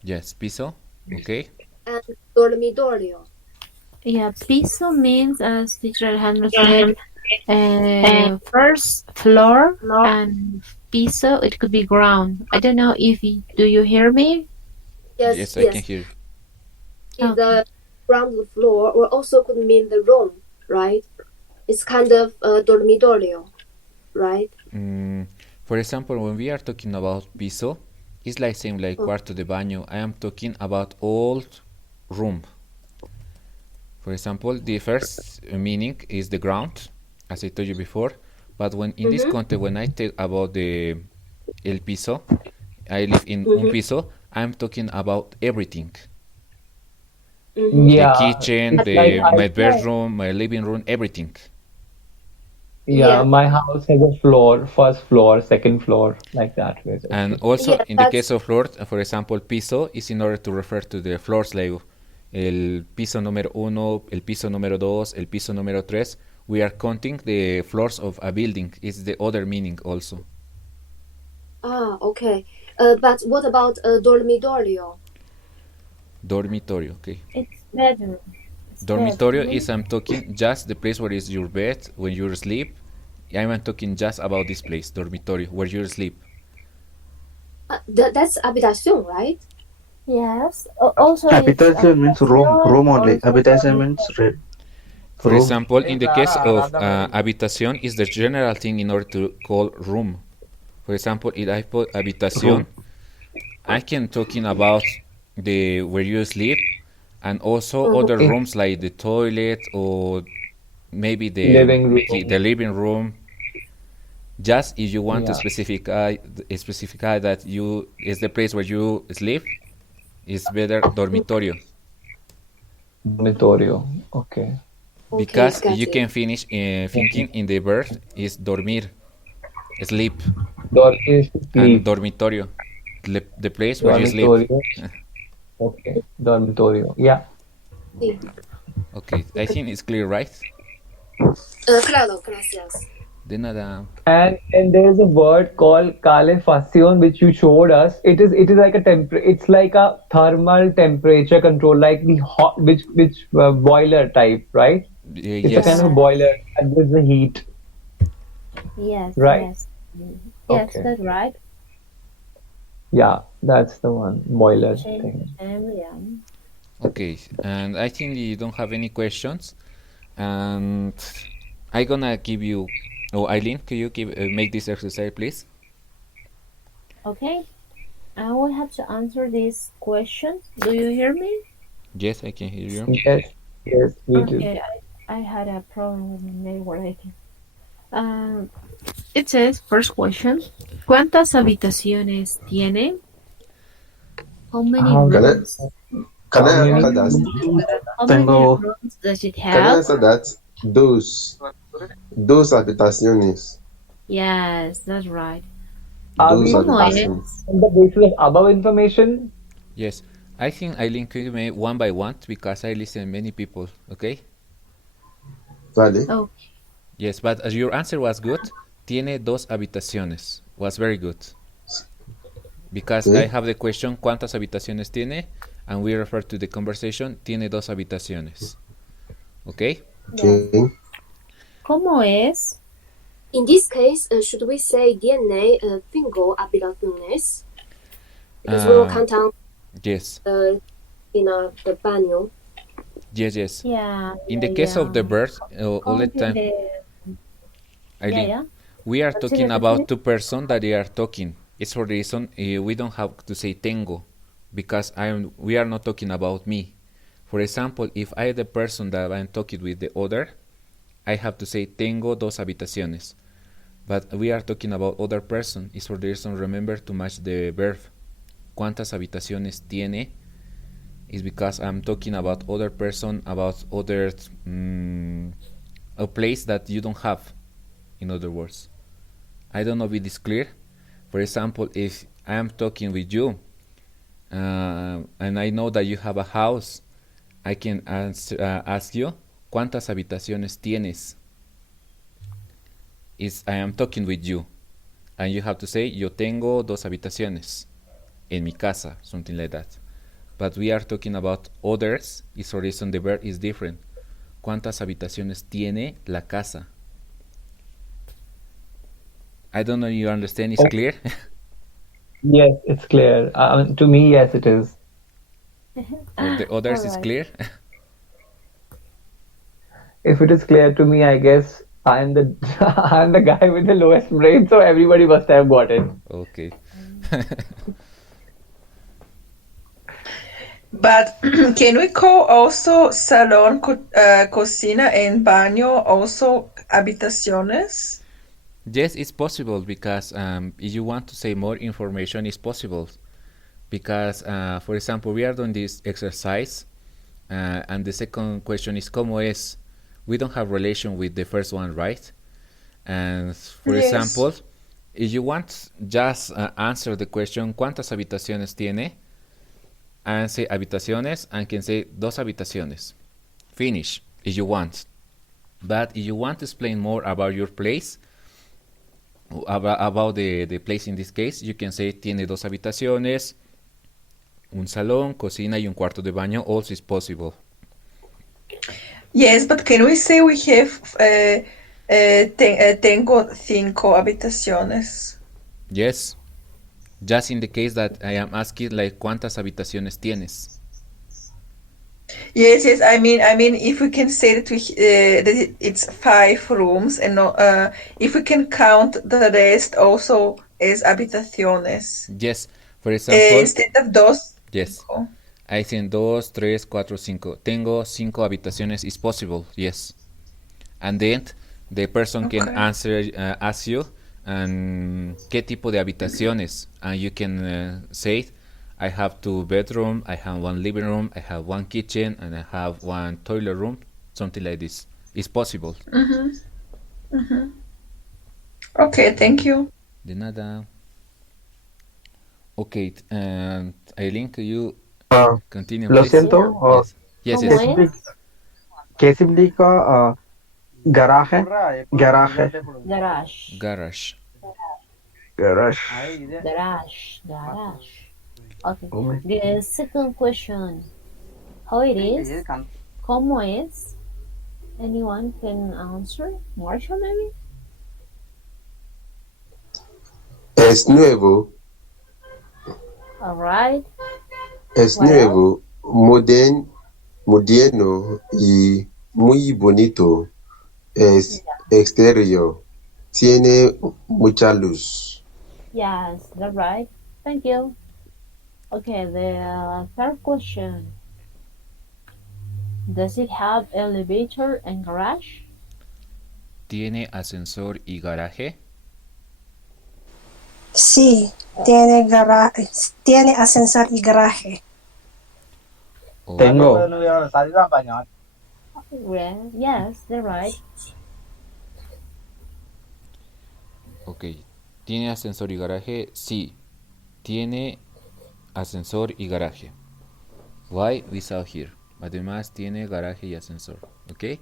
Yes, piso. Okay. and dormitorio. Yeah, piso means, as teacher Alejandro said, first floor, and piso, it could be ground. I don't know if do you hear me? Yes, I can hear you. In the ground floor, or also could mean the room, right? It's kind of dormitorio, right? For example, when we are talking about piso, it's like same like cuarto de baño. I am talking about old room. For example, the first meaning is the ground, as I told you before. But when in this context, when I talk about the el piso, I live in un piso, I'm talking about everything. Yeah, The kitchen, it's like my bedroom, my living room, everything. yeah, my house has a floor, first floor, second floor, like that, And basically. also, Yeah, in the case of floors, for example, piso is in order to refer to the floors, like el piso número uno, el piso número dos, el piso número tres. We are counting the floors of a building. It's the other meaning also. Ah, okay. But what about dormitorio? Dormitorio, okay. It's bedroom. Dormitorio is I'm talking just the place where is your bed when you sleep. I'm talking just about this place, dormitorio, where you sleep. That's habitación, right? Yes. Also, Habitation means room only. Habitation means For room. example, in the case of habitación, is the general thing in order to call room. For example, if I put habitación, I can talking about the where you sleep, and also other rooms like the toilet or maybe the living room. Just if you want to specify that you is the place where you sleep, it's better dormitorio. Dormitorio, okay. Because you can finish thinking in the verb is dormir, sleep, and dormitorio, the place where you sleep. Okay, dormitorio, yeah. Okay, I think it's clear, right? Claro, gracias. De nada. And there is a word called calefacción which you showed us. It is like it's like a thermal temperature control, like the hot which boiler type, right? It's a kind of boiler that gives the heat. Yes. Right? Yes. Yes, Okay. that's right. Yeah, that's the one, boiler thing. Yeah. Okay, and I think you don't have any questions, and I'm gonna give you. Oh, Eileen, could you make this exercise, please? Okay. I will have to answer these questions. Do you hear me? Yes, I can hear you. Yes, we do. Okay, I had a problem with my network, I think. It says, first question, ¿cuántas habitaciones tiene? How many rooms? Can I answer that? How many rooms does it have? Can I answer that? Those habitaciones. Yes, that's right. Are we Those on the basis of above information? Yes, I think Eileen could make one by one because I listen many people. Okay. Vale. Okay. Yes, but your answer was good. Tiene dos habitaciones. Was very good. Because I have the question, ¿cuántas habitaciones tiene? And we refer to the conversation, tiene dos habitaciones. Okay? Okay. ¿Cómo es? In this case, should we say tiene cinco habitaciones? Because we will count down Yes. in the baño. Yes, yes. Yeah. In the case of the verb, all the time, Yeah. we are talking Continue. about two persons that they are talking. It's for the reason we don't have to say tengo, because we are not talking about me. For example, if I am the person that I'm talking with the other, I have to say tengo dos habitaciones. But we are talking about other person. It's for the reason, remember to match the verb. ¿Cuántas habitaciones tiene? Is because I'm talking about other person, about other a place that you don't have. In other words, I don't know if it is clear. For example, if I am talking with you and I know that you have a house, I can ask you, ¿cuántas habitaciones tienes? I am talking with you, and you have to say, yo tengo dos habitaciones en mi casa, something like that. But we are talking about others, is for reason the verb is different. ¿Cuántas habitaciones tiene la casa? I don't know if you understand, it's clear? Yes, it's clear. To me, yes, it is. For the others, it's clear? If it is clear to me, I guess I'm the I'm the guy with the lowest brain, so everybody must have got it. Okay. But can we call also salón, cocina, and baño also habitaciones? Yes, it's possible, because if you want to say more information, it's possible. Because, for example, we are doing this exercise, and the second question is ¿cómo es? We don't have relation with the first one, right? And for example, if you want, just answer the question ¿cuántas habitaciones tiene? And say habitaciones, and can say dos habitaciones. Finish, if you want. But if you want to explain more about your place, about the place in this case, you can say tiene dos habitaciones, un salón, cocina y un cuarto de baño. Also is possible. Yes, but can we say we have tengo cinco habitaciones? Yes. Just in the case that I am asking, like, ¿cuántas habitaciones tienes? Yes. I mean, if we can say that that it's 5 rooms, and if we can count the rest also as habitaciones. Yes. For example, instead of dos. Yes. Cinco. I think 2, 3, 4, 5. Tengo 5 habitaciones is possible. Yes. And then the person can answer, ask you, ¿qué tipo de habitaciones? And you can say, I have 2 bedrooms, I have 1 living room, I have 1 kitchen, and I have 1 toilet room, something like this. It's possible. Okay, thank you. De nada. Okay, and Aileen, could you continue, Lo please? siento. Yes. ¿Qué significa garaje? Garage. Garage. Okay. The second question. How it is? ¿Cómo es? Anyone can answer? Marshall, maybe? Es nuevo. All right. Es What nuevo, moderno y muy bonito. Es exterior. Tiene mucha luz. Yes, that's right. Thank you. Okay, the third question. Does it have elevator and garage? ¿Tiene ascensor y garaje? Sí, tiene ascensor y garaje. Tengo. Well, yes, they're right. Ok. ¿Tiene ascensor y garaje? Sí. Tiene ascensor y garaje. Why? We saw here. Además tiene garaje y ascensor. ¿Ok?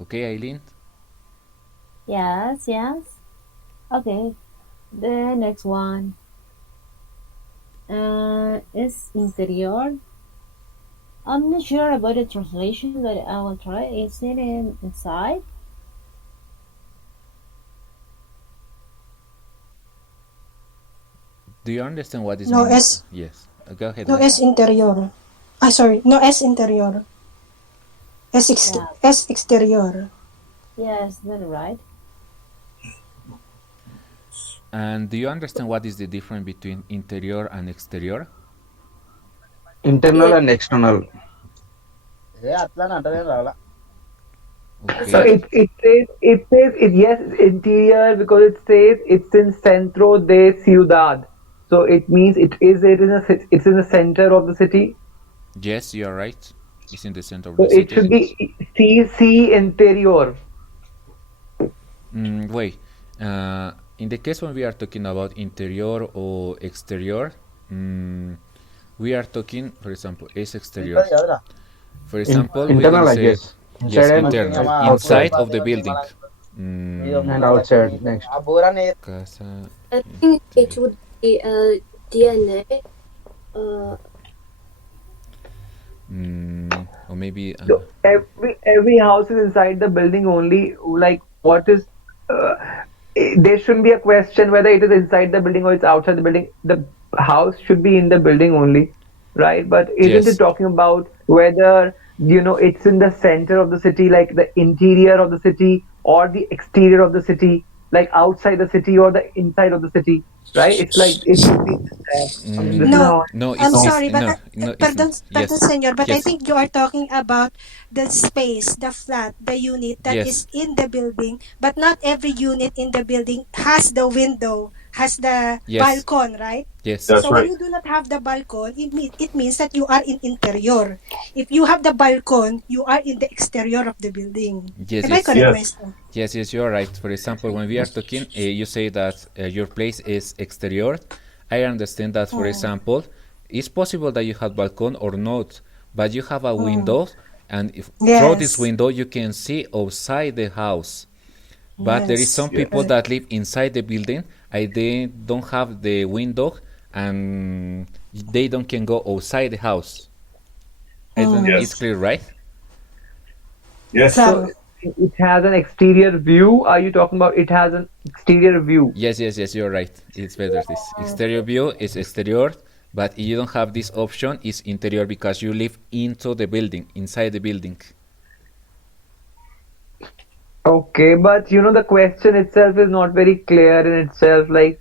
Okay, Eileen? Yes, yes. Okay, the next one is interior. I'm not sure about the translation, but I will try. Is it inside? Do you understand what is No meaning? S. Yes. Go ahead, No Leslie. S interior. Sorry. No S interior. Yeah. S exterior. Yes, that's right. And do you understand what is the difference between interior and exterior? Internal Yeah. and external. So Okay. it says yes it's interior because it says it's in centro de ciudad. So it means it's in the center of the city. Yes, you are right. It's in the center of So the it city. should be C interior. Wait. In the case when we are talking about interior or exterior, we are talking, for example, es exterior. For example, we're Internal, gonna I say guess. yes, Inside and internal, outside. inside of the building. And outside next. Casa I think it would be DNA. or maybe So every house is inside the building only. Like what is uh, there shouldn't be a question whether it is inside the building or it's outside the building. The house should be in the building only, right? But isn't it yes, talking about whether it's in the center of the city, like the interior of the city, or the exterior of the city, like outside the city or the inside of the city, right? It's like it should be. This is mm, No, how. no, I'm it's sorry, but no, no, it's pardon, pardon, yes, senor, but I yes, think you are talking about the space, the flat, the unit that yes, is in the building, but not every unit in the building has the window, has the yes, balcony, right? yes, That's So when right. you do not have the balcony, it means that you are in interior. If you have the balcony, you are in the exterior of the building. yes, Am I yes. correct, Yes. Maestro? Yes, yes, you are right. For example, when we are talking, you say that your place is exterior. I understand that, for Mm. example, it's possible that you have balcony or not, but you have a Mm. window, and if through this Yes. window you can see outside the house. But there is Yes. some Yes. people Correct. that live inside the building, and they don't have the window, and they don't can go outside the house. I don't. Mm. It's Yes. clear, right? Yes. So Claro. it has an exterior view. Are you talking about it has an exterior view? Yes, yes, yes, you're right. It's better this. Exterior view is exterior, but you don't have this option, is interior because you live into the building, inside the building. Okay, but the question itself is not very clear in itself. Like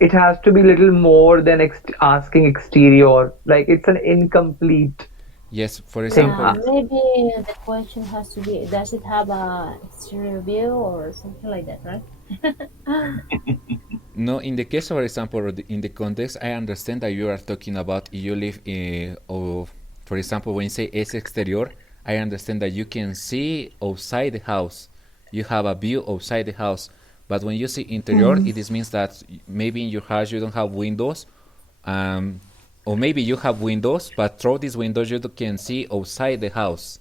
it has to be little more than asking exterior. Like it's an incomplete Yes, for thing. Yeah, example, maybe the question has to be, does it have a exterior view or something like that, right? no, in the case, for example, or in the context, I understand that you are talking about if you live in, or for example, when you say es exterior, I understand that you can see outside the house. You have a view outside the house. But when you see interior, Mm. it is means that maybe in your house you don't have windows, um, or maybe you have windows, but through these windows you can see outside the house.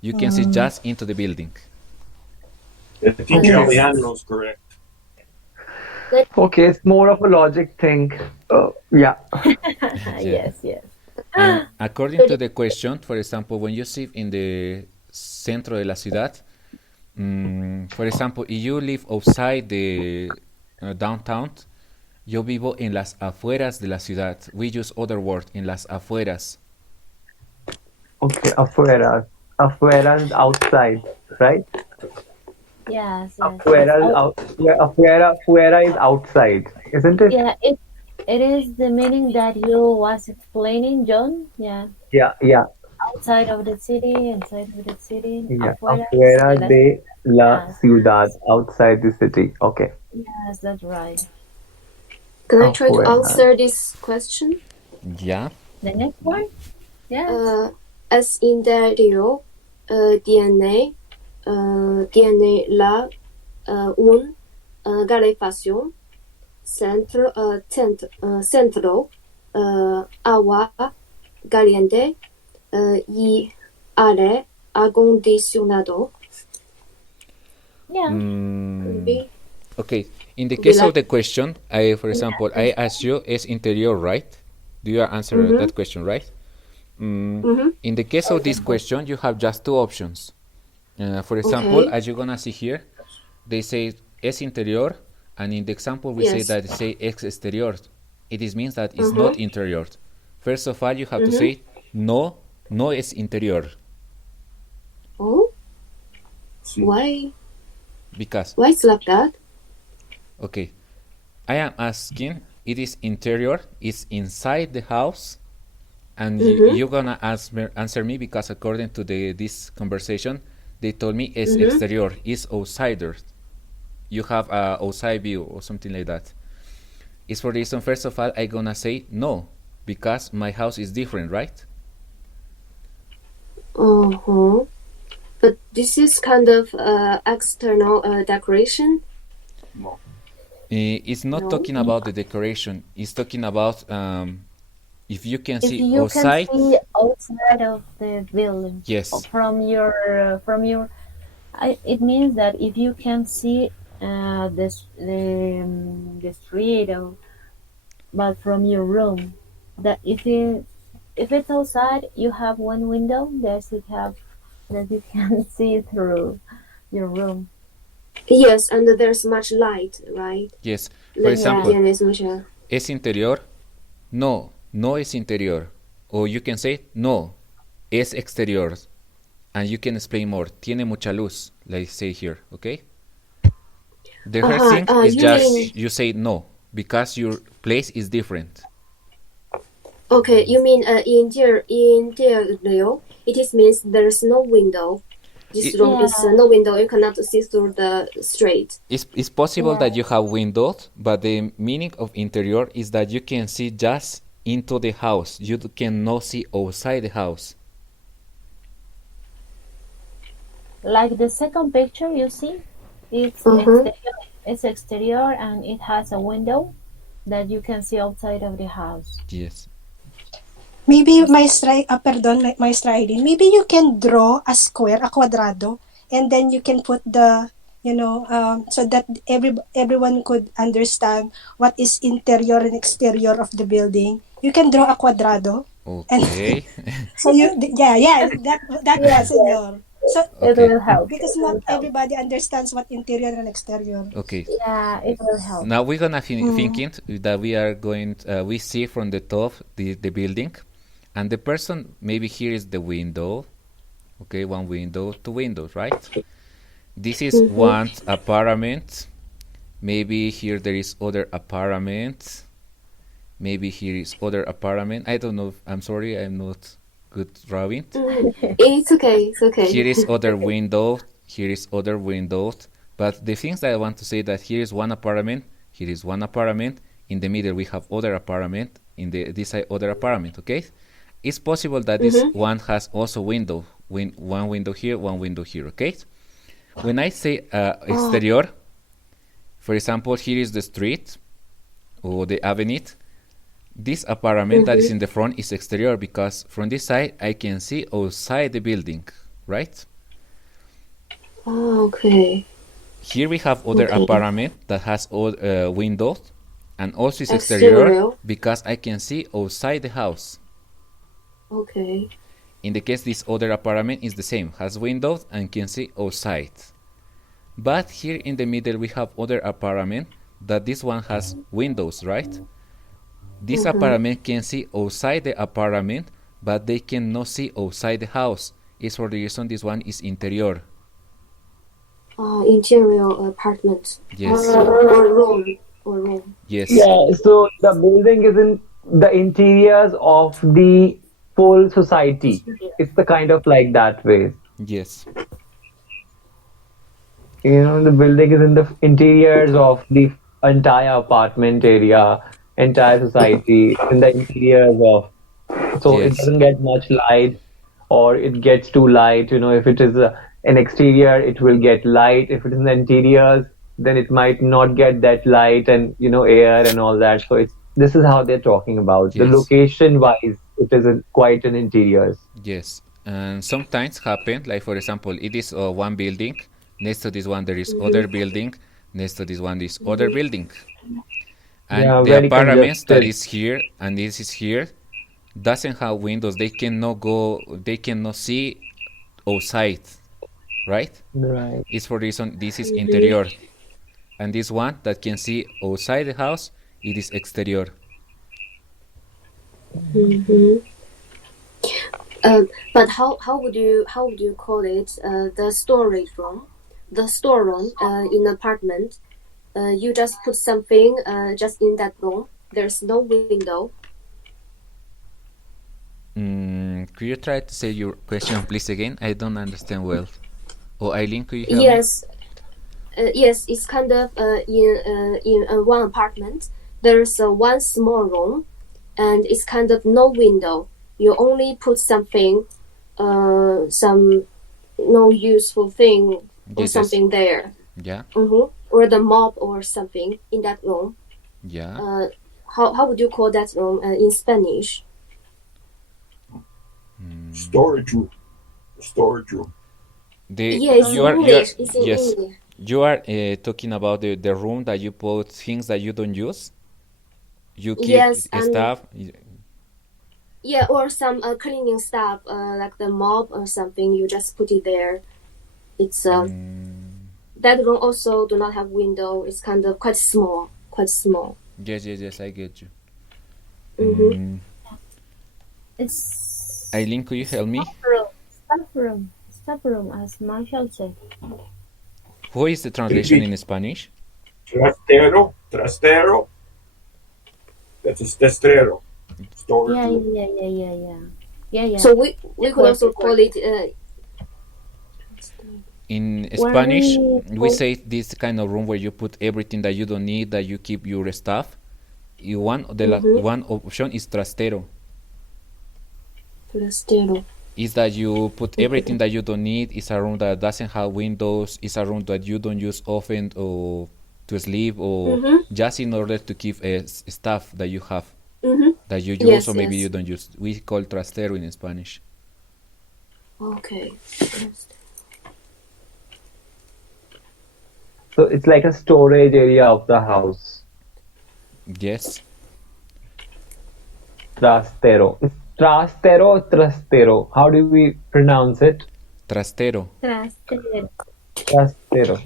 You can see Mm. just into the building. I think Yes. Yes. Alejandro's correct. Like Okay, it's more of a logic thing. Yeah. Yeah. Yes, yes. And according to the question, for example, when you live in the centro de la ciudad, for example, if you live outside the downtown, yo vivo en las afueras de la ciudad. We use other word, en las afueras. Okay, afuera. Afuera is outside, right? Yes, yes. It's Afuera is out. out. Yeah, afuera is outside, isn't it? Yeah, it is the meaning that you was explaining, John. Yeah, Yeah, yeah, outside of the city, inside of the city, yeah. afueras Afuera de la de la ciudad. ciudad, outside the city. Okay. Yes, that's right. can I try to Afuera. answer this question? Yeah. The next one. Yes. As interior, DNA, tiene la calefacción, centro, agua caliente y aire acondicionado. Yeah. Could be. Okay, in the Could be case of like. the question, for example, I asked you, is interior right? Do you answer that question, right? In the case of this question, you have just two options. For example, Okay. as you're gonna see here, they say es interior, and in the example we say Yes. that they say ex exterior. It is means that it's not interior. First of all, you have to say no, no es interior. Oh, See. why? Because, Why it's like that? okay, I am asking, it is interior, it's inside the house, and you're gonna answer me because according to this conversation, they told me es exterior, is outsider. You have a outside view or something like that. It's for the reason, first of all, I'm gonna say no, because my house is different, right? But this is kind of external decoration. No. It's not No. talking about the decoration. It's talking about if you can If see you outside. can see outside of the building. Yes. From your it means that if you can see the street, but from your room, that if it's outside, you have one window that you can see through your room. Yes, and there's much light, right? Yes. For example, Tienes mucha. es interior. No, no es interior. Or you can say no, es exterior. And you can explain more. Tiene mucha luz, like say here, okay? The first thing is you just mean- you say no because your place is different. Okay, you mean interior? It is means there's no window. This room is no window. You cannot see through the street. It's possible that you have windows, but the meaning of interior is that you can see just into the house. You cannot see outside the house. Like the second picture you see, it's exterior and it has a window that you can see outside of the house. Yes. Maybe Maestra Aidin, maybe you can draw a square, a cuadrado, and then you can put the, so that everyone could understand what is interior and exterior of the building. You can draw a cuadrado. Okay. So that was senor. So it will help because not everybody understands what interior and exterior. Okay. Yeah, it will help. Now we're gonna thinking that we are going. We see from the top the building, and the person maybe here is the window. Okay, one window, two windows, right? This is one apartment. Maybe here there is other apartment. Maybe here is other apartment. I don't know. I'm sorry, I'm not good drawing. It's okay. It's okay. Here is other window. Here is other windows. But the things that I want to say that here is one apartment. Here is one apartment. In the middle we have other apartment. In this side other apartment. Okay. It's possible that this one has also window. One window here, one window here. Okay. When I say exterior, for example, here is the street or the avenue. This apartment that is in the front is exterior because from this side I can see outside the building, right? Okay. Here we have other apartment that has windows and also is exterior because I can see outside the house. Okay. In the case this other apartment is the same, has windows and can see outside. But here in the middle we have other apartment that this one has windows, right? This apartment can see outside the apartment, but they cannot see outside the house. It's for the reason this one is interior. Interior apartment. Yes. Or room. Yes. Yeah, so the building is in the interiors of the full society. It's the kind of like that way. Yes. The building is in the interiors of the entire apartment area, entire society, in the interiors of. So it Yes. doesn't get much light, or it gets too light. If it is an exterior, it will get light. If it is in the interiors, then it might not get that light and air and all that. So this is how they're talking about the Yes. location wise. It is quite an interiors. Yes. And sometimes happen, like for example, it is one building Next to this one there is other building. Next to this one is other building. And Yeah, the very apartments that congested. is here and this is here doesn't have windows. They cannot go. They cannot see outside, right? Right. It's for reason this is interior, and this one that can see outside the house, it is exterior. But how would you call it? The storage room, the storeroom in an apartment. You just put something just in that room. There's no window. Could you try to say your question, please, again? I don't understand well. Oh, Eileen, could you help Yes. Yes, it's kind of in one apartment. There's one small room, and it's kind of no window. You only put something, some no useful thing or Yes, something there. Yeah, Or the mop or something in that room. yeah. How would you call that room in Spanish? Storage room. Storage room. It's in English. It's in yes. English. You are talking about the room that you put things that you don't use. You keep Yes, and stuff. yeah, or some cleaning stuff, like the mop or something. You just put it there. It's that room also do not have window. It's kind of quite small. Yes. I get you. It's Eileen, could you help me? staff room, as Marshall said. Who is the translation in Spanish? Trastero. Trastero. That's a testrero. Storage room. Yeah. So we could also call it. In When Spanish, we we say this kind of room where you put everything that you don't need, that you keep your stuff. One option is trastero. Trastero. Is that you put everything that you don't need. It's a room that doesn't have windows. It's a room that you don't use often or to sleep or just in order to keep stuff that you have that you use or maybe you don't use. We call trastero in Spanish. Okay. So it's like a storage area of the house. Yes. Trastero. Trastero or trastero? How do we pronounce it? Trastero. Trastero.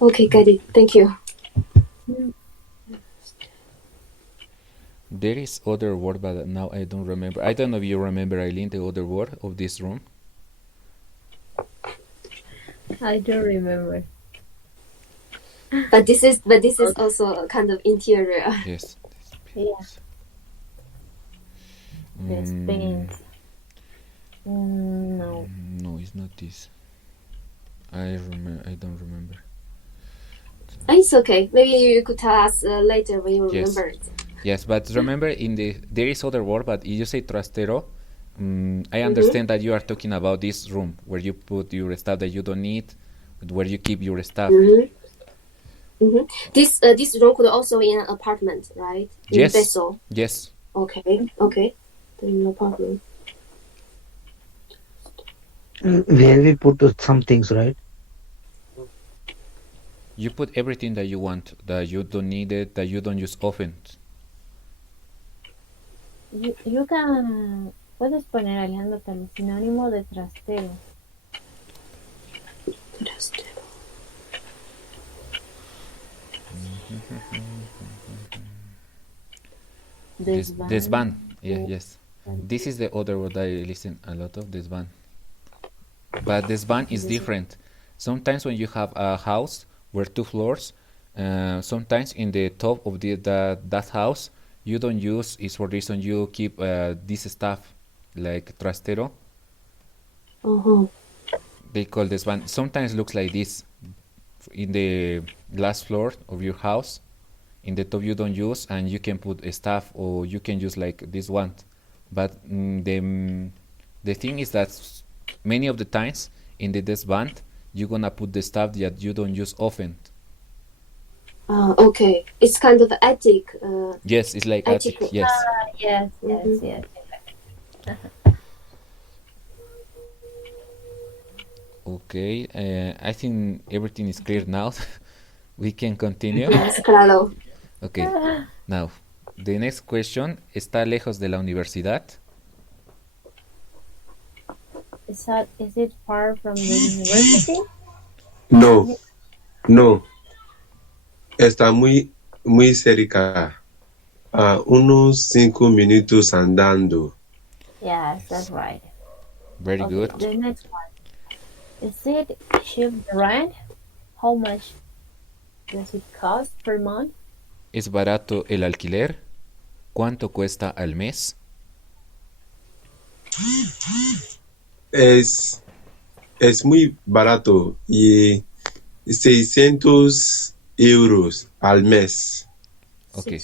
Okay, got it. Thank you. There is other word, but now I don't remember. I don't know if you remember, Eileen, the other word of this room. I don't remember. But this is also a kind of interior. Yes. Yeah. The Spain. No. No, it's not this. I don't remember. It's okay. Maybe you could tell us later when you remember it. Yes, but remember, there is other word, but you say trastero. I understand that you are talking about this room where you put your stuff that you don't need, where you keep your stuff. This room could also be in an apartment, right? Yes. In vessel. Yes. Okay. Then no problem. Where we put some things, right? You put everything that you want, that you don't need it, that you don't use often. You can... Puedes poner, Alejandro, el sinónimo de trastero. Desván. Yes. This is the other word I listen a lot of, desván. But desván is different. Sometimes when you have a house with 2 floors, sometimes in the top of that house, you don't use, is for reason you keep this stuff, like trastero. They call this one. Sometimes looks like this in the last floor of your house. In the top you don't use, and you can put stuff, or you can use like this one. But the thing is that many of the times in this band, you're gonna put the stuff that you don't use often. Okay, it's kind of attic. Yes, it's like attic. Yes. Yes. Okay, I think everything is clear now. We can continue. Yes, claro. Okay, now, the next question. ¿Está lejos de la universidad? Is it far from the university? No, no. Está muy cerca. A unos 5 minutos andando. Yes, that's right. Very Okay, good. the next one. Is it cheap the rent? How much does it cost per month? ¿Es barato el alquiler? ¿Cuánto cuesta al mes? Es muy barato y 600 euros al mes. Okay.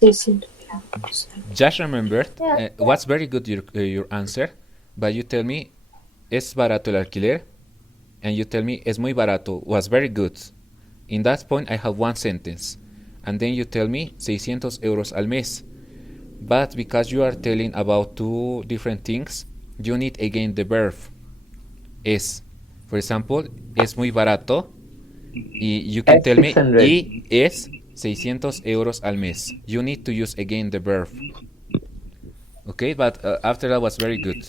600. Just remember, Yeah. what's very good your answer, but you tell me, ¿es barato el alquiler? And you tell me, es muy barato, was very good. In that point, I have one sentence. And then you tell me, 600 euros al mes. But because you are telling about two different things, you need again the verb. Es. For example, es muy barato. Y you can tell me, 600. y es 600 euros al mes. You need to use again the verb. Okay, but after that was very good.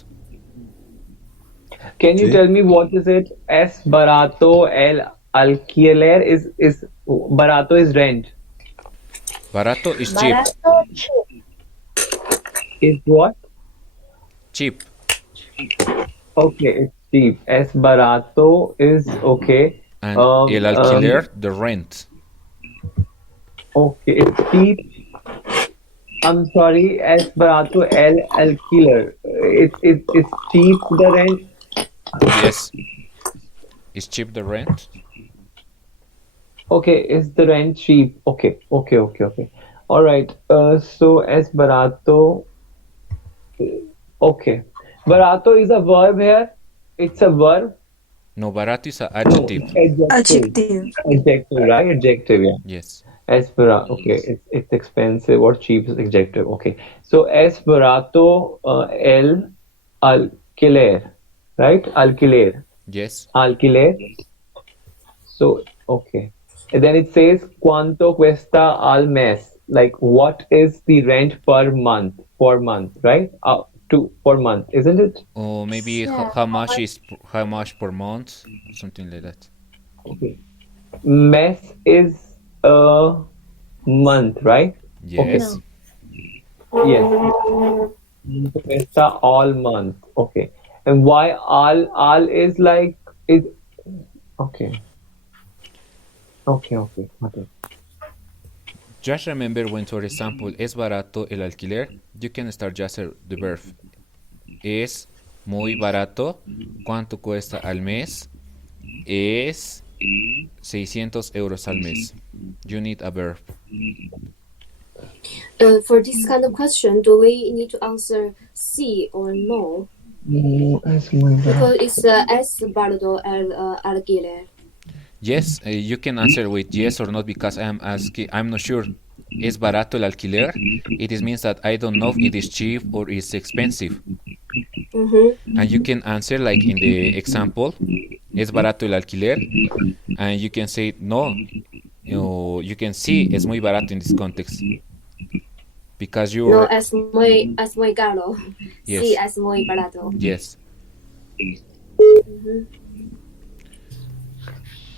Can you Okay. tell me what is it? Es barato el alquiler is barato is rent. Barato is cheap. Barato, cheap. Is what? Cheap. Okay, it's cheap. Es barato is okay. And el alquiler, the rent. Okay, it's cheap. I'm sorry, es barato el alquiler. It's cheap the rent. Yes. Is cheap the rent? Okay, is the rent cheap? Okay. All right. So es barato. Okay, barato is a verb here. It's a verb. No, barato is an No, adjective. Adjective. Adjective, right? Adjective, yeah. Yes. Es barato. Okay, it's expensive or cheap is adjective. Okay, so es barato el alquiler, right? Alquiler. Yes. Alquiler. So, okay. And then it says cuánto cuesta al mes. Like what is the rent per month? Per month, right? Per month, isn't it? Or maybe Yeah. how much per month? Something like that. Okay. Mes is a month, right? Yes. Yes. Cuánto cuesta all month. Okay. And why all is like is okay. Okay. Just remember when, for example, es barato el alquiler, you can start just the verb. Es muy barato. ¿Cuánto cuesta al mes? Es 600 euros al mes. You need a verb. For this kind of question, do we need to answer sí or no? Es muy Because it's es barato el alquiler. Yes, you can answer with yes or not because I'm not sure. ¿Es barato el alquiler? It means that I don't know if it is cheap or it's expensive. And you can answer like in the example, ¿es barato el alquiler? And you can say no. You can see es muy barato in this context. Because you No, es muy caro. Yes. Sí, es muy barato. Yes.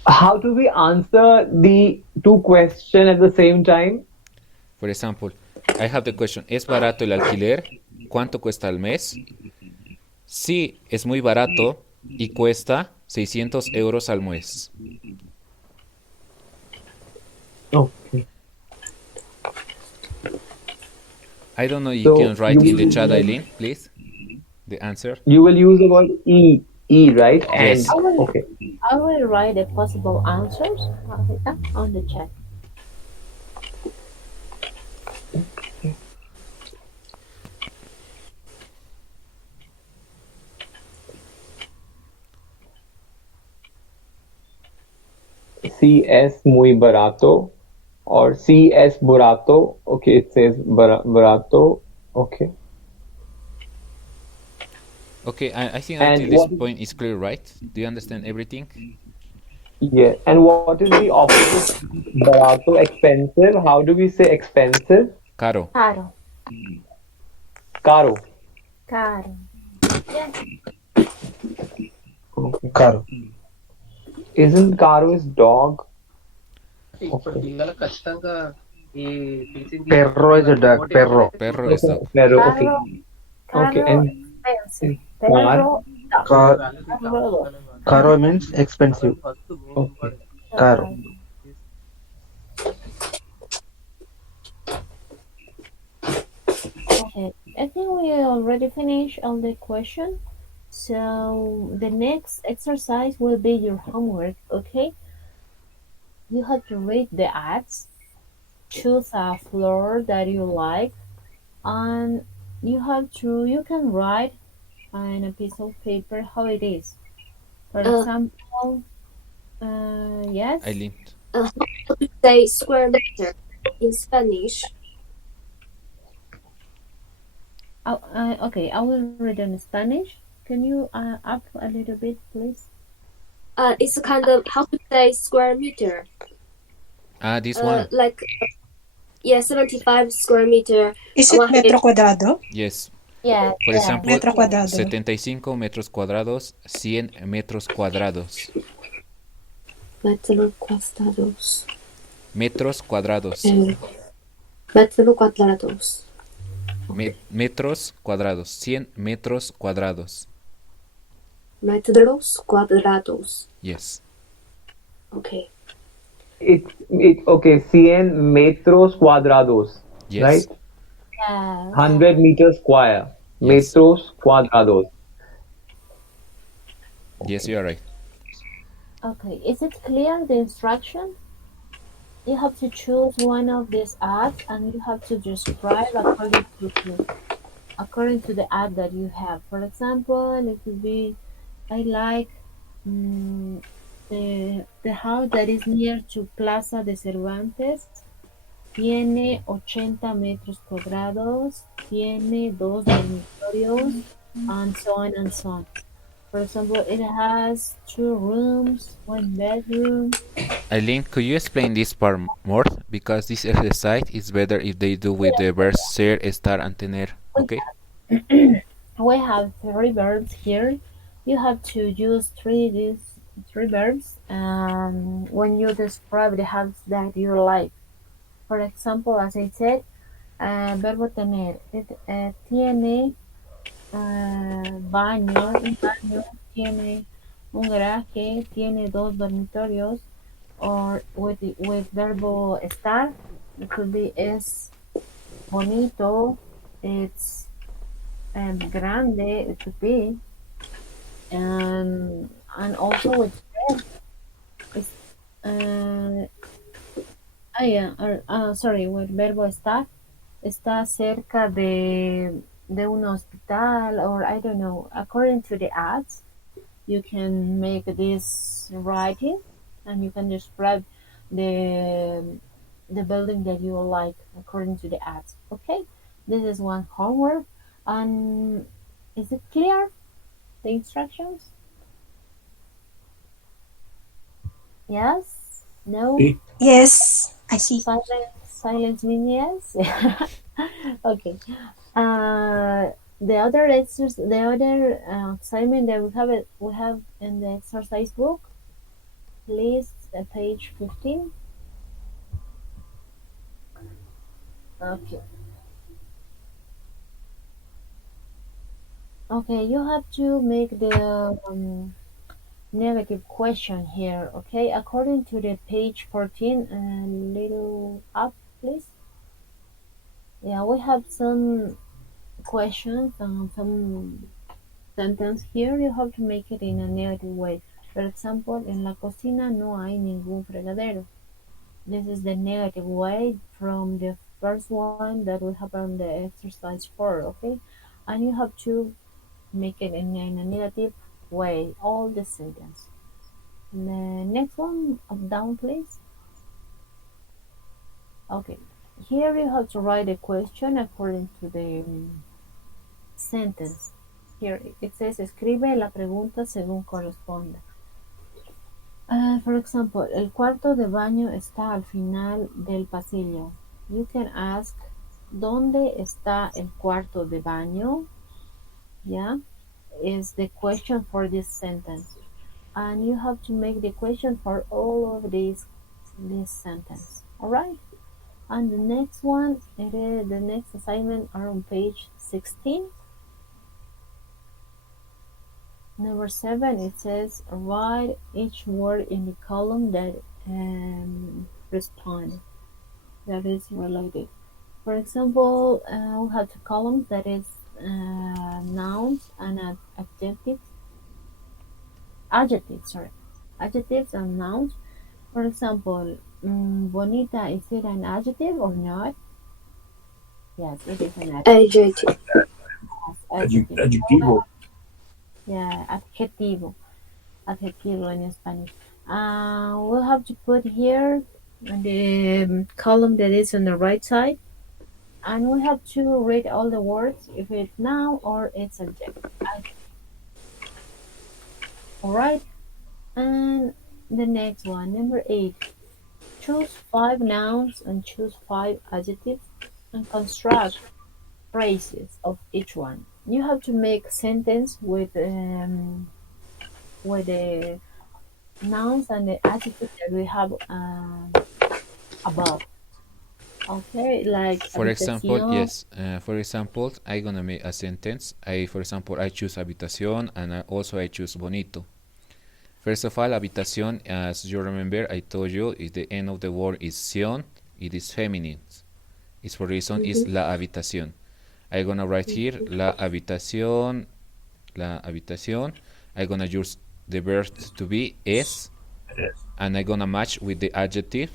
How do we answer the two questions at the same time? For example, I have the question, ¿es barato el alquiler? ¿Cuánto cuesta al mes? Sí, es muy barato y cuesta 600 euros al mes. Okay. I don't know if So you can write you in the will chat, use- Eileen, please, the answer. You will use the word e, right? Yes. And okay. I will write the possible answers on the chat. C es muy barato or C es barato. Okay, it says barato. Okay. Okay, I think And until this what point is clear, right? Do you understand everything? yeah, and what is the opposite of barato? Expensive. How do we say expensive? Caro. Caro. Caro. Caro. Yes. Okay. Caro. Isn't caro is dog? Okay. Perro is a dog. Perro. Perro is Okay. dog. Pero, okay. Caro. Okay. Caro. And Expensive. car. Perro. Dog. Car. Perro. Caro means expensive. Okay. Caro. Caro. Okay, I think we already finished all the questions. So the next exercise will be your homework, okay? You have to read the ads, choose a floor that you like, and you can write on a piece of paper how it is. For Uh, example, yes. Eileen. how to say square meter in Spanish? Okay, I will read in Spanish. Can you up a little bit, please? It's kind of how to say square meter. This one. Like, yeah, 75 square meter. Is it metro cuadrado? Yes. Yeah, Por yeah. ejemplo, Metro cuadrado. 75 metros cuadrados, 100 metros cuadrados. Metro cuadrados. Metros cuadrados. Metro cuadrados. Metros cuadrados. 100 metros cuadrados. Metros cuadrados. Yes. Okay. It okay. 100 metros cuadrados. Yes. Right? Yeah. 100 meters square. Yes. Metros cuadrados. Yes, you are right. Okay, is it clear the instruction? You have to choose one of these ads and you have to describe according to the ad that you have. For example, it could be I like the house that is near to Plaza de Cervantes. Tiene 80 metros cuadrados, tiene 2 dormitorios, and so on and so on. For example, it has 2 rooms, 1 bedroom. Eileen, could you explain this part more? Because this exercise is better if they do with the verbs ser, estar, and tener. Okay? We have 3 verbs here. You have to use these 3 verbs when you describe the house that you like. For example, as I said, verbo tener. Tiene baño, un baño, tiene un garaje, tiene 2 dormitorios, or with verbo estar, it could be es bonito, it's grande, it could be, and also with ser, it's, sorry, with verbo estar, está cerca de un hospital, or I don't know, according to the ads, you can make this writing and you can describe the the building that you like according to the ads. Okay, this is one homework. And is it clear, the instructions? Yes? No? Yes, I see. Silence means yes. Okay. The other assignment that we have in the exercise book, please, page 15. Okay. Okay, you have to make the negative question here. Okay, according to the page 14, a little up, please. Yeah, we have some questions and some sentence here. You have to make it in a negative way. For example, en la cocina no hay ningún fregadero. This is the negative way from the first one that we have on the exercise 4, okay? And you have to make it in a negative way, all the sentence. The next one, up down, please. Okay, here you have to write a question according to the sentence. here it says escribe la pregunta según corresponda. For example, el cuarto de baño está al final del pasillo. You can ask, ¿dónde está el cuarto de baño? Yeah, is the question for this sentence. And you have to make the question for all of this sentence. All right? And the next one, the next assignment are on page 16. Number 7, it says write each word in the column that respond, that is related. For example, we have two columns, that is nouns and adjectives and nouns. For example, bonita, is it an adjective or not? Yes, it is an adjective. Adjective. Adjetivo. Yeah, adjetivo in Spanish. We'll have to put here the column that is on the right side, and we have to read all the words if it's noun or it's adjective. All right, and the next one, number 8. Choose 5 nouns and choose 5 adjectives and construct phrases of each one. You have to make a sentence with the nouns and the adjectives that we have above. Okay, like For example, habitación. yes. For example, I'm gonna make a sentence. For example, I choose habitación and I choose bonito. First of all, habitación, as you remember, I told you, is the end of the word is ción. It is feminine. It's for reason is la habitación. I'm gonna write here la habitación. I'm gonna use the verb to be es, and I'm gonna match with the adjective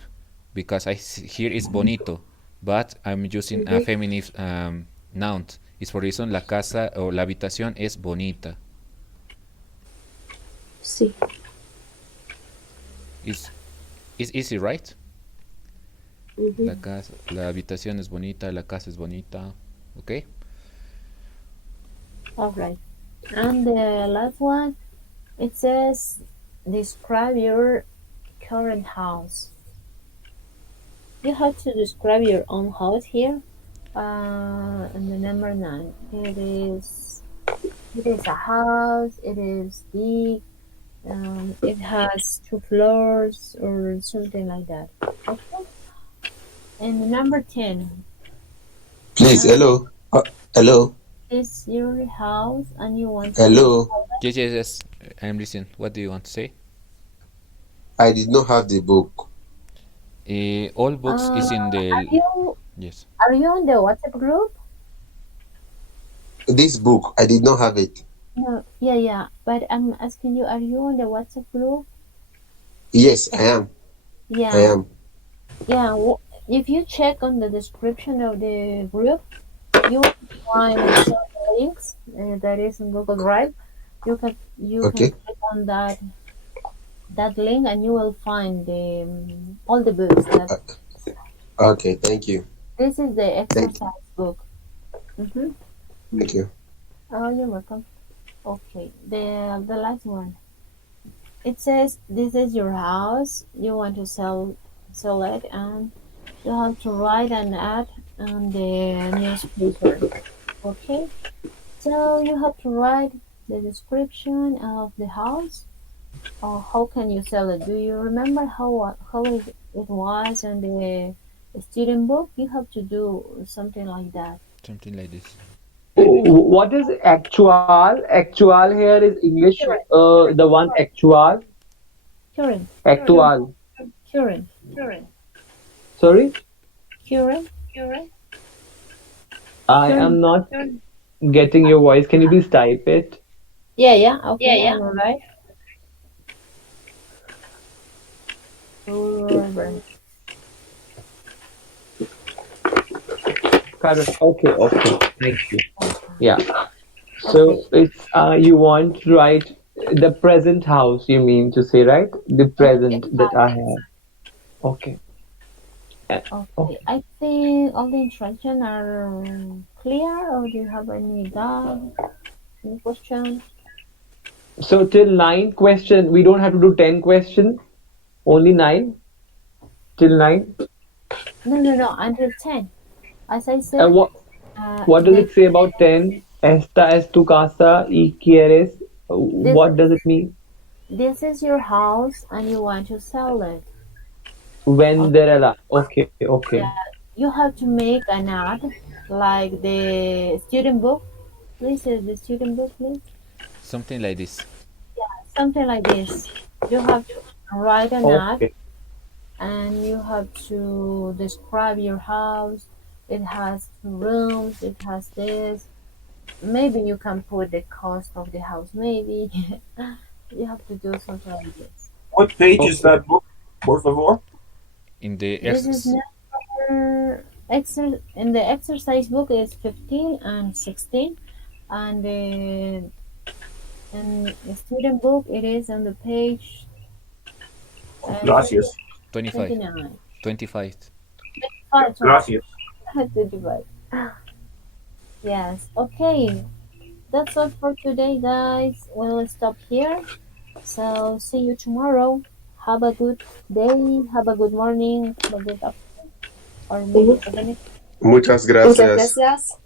because here is bonito, but I'm using a feminine noun. It's for reason la casa or la habitación es bonita. Sí. It's easy, right? La habitación es bonita, la casa es bonita. Okay? All right. And the last one, it says describe your current house. You have to describe your own house here. And the number 9, it is a house. It is big. It has 2 floors or something like that. Okay. And the number 10. Please, hello. Hello. Is your house and you want to... Hello. Yes. I'm listening. What do you want to say? I did not have the book. All books is in the... Yes. Are you on the WhatsApp group? This book, I did not have it. No, yeah. But I'm asking you, are you on the WhatsApp group? Yes, I am. Yeah. I am. Yeah. If you check on the description of the group, you will find some links that is in Google Drive. You can click on that link and you will find all the books. Okay, thank you. This is the exercise book. Thank you. Oh, you're welcome. Okay, the last one. It says this is your house. You want to sell it, and you have to write an ad on the newspaper. Okay, so you have to write the description of the house. Or how can you sell it? Do you remember how it was in the student book? You have to do something like that. Something like this. What is actual? Actual here is English. The one actual. Current. Actual. Current. Sorry? Current. I am not getting your voice. Can you please type it? Yeah. Okay, I'm alright. Correct. Okay. Thank you. Yeah. So it's you want to write the present house, you mean to say, right? The present that I have. Okay. Okay. I think all the instructions are clear, or do you have any doubt? Any question? So till 9 question, we don't have to do 10 question, only 9 till 9. No, until 10. As I said, And what does they, it say about 10? Esta es tu casa y quieres. this What does it mean? this is your house and you want to sell it. Venderela. Okay, okay. Yeah, you have to make an ad like the student book. Please, the student book, please. Something like this. Something like this. You have to write an ad Okay. and you have to describe your house. It has 2 rooms, it has this. Maybe you can put the cost of the house, maybe. You have to do something like this. What page is Okay. that book, por favor? In the This is in the exercise book is 15 and 16, and in the student book it is on the page Gracias. 25. 29. 25. Oh, sorry. Gracias. 25. Yes, okay. That's all for today, guys. We'll stop here. So, see you tomorrow. Have a good day, have a good morning, have a good afternoon, or maybe evening. Muchas Muchas gracias. gracias.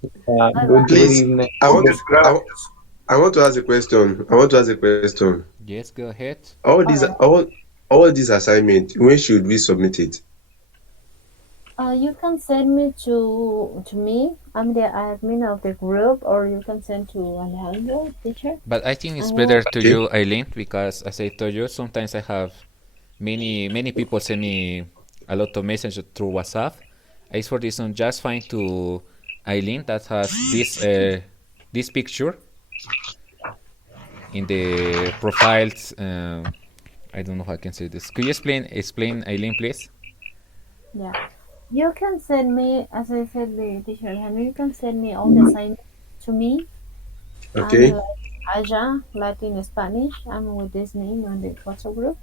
Good Please, evening. I want Muchas gracias. I want to ask a question. I want to ask a question. Yes, go ahead. All these Alright. all these assignments, when should we submit it? You can send me to me. I'm the admin of the group, or you can send to Alejandro, teacher. But I think it's And better to Okay. you, Eileen, because as I told you, sometimes I have many people send me a lot of messages through WhatsApp. It's for this one just fine to Eileen that has this picture in the profiles. I don't know how I can say this. Could you explain Eileen, please? yeah, you can send me, as I said, the teacher Alejandro. You can send me all the assignments to me. Okay. I'm like Aja, Latin Spanish. I'm with this name on the WhatsApp group,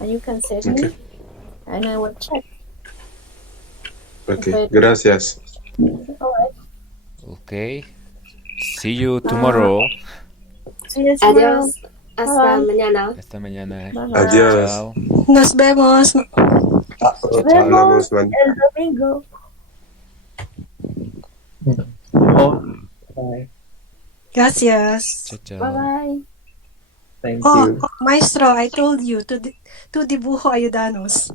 and you can send Okay. me, and I will check. Okay. But Gracias. all right. Okay. See you tomorrow. See you tomorrow. Adiós. Hasta Bye. mañana. Hasta mañana. Bye. Adiós. Chao. Nos vemos. Hablamos, man. El domingo. Oh, bye. Gracias. Chao, chao. Bye bye. Thank Oh, you. maestro, I told you to dibujo ayudanos.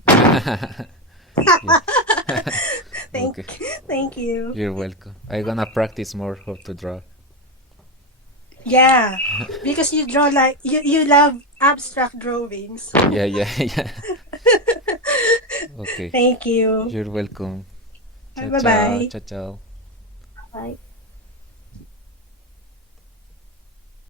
Okay. Thank you. You're welcome. I'm gonna practice more how to draw. Yeah, because you draw like you love abstract drawings. Yeah. Okay. Thank you. You're welcome. Ciao, Bye-bye. ciao. Ciao, ciao. Bye.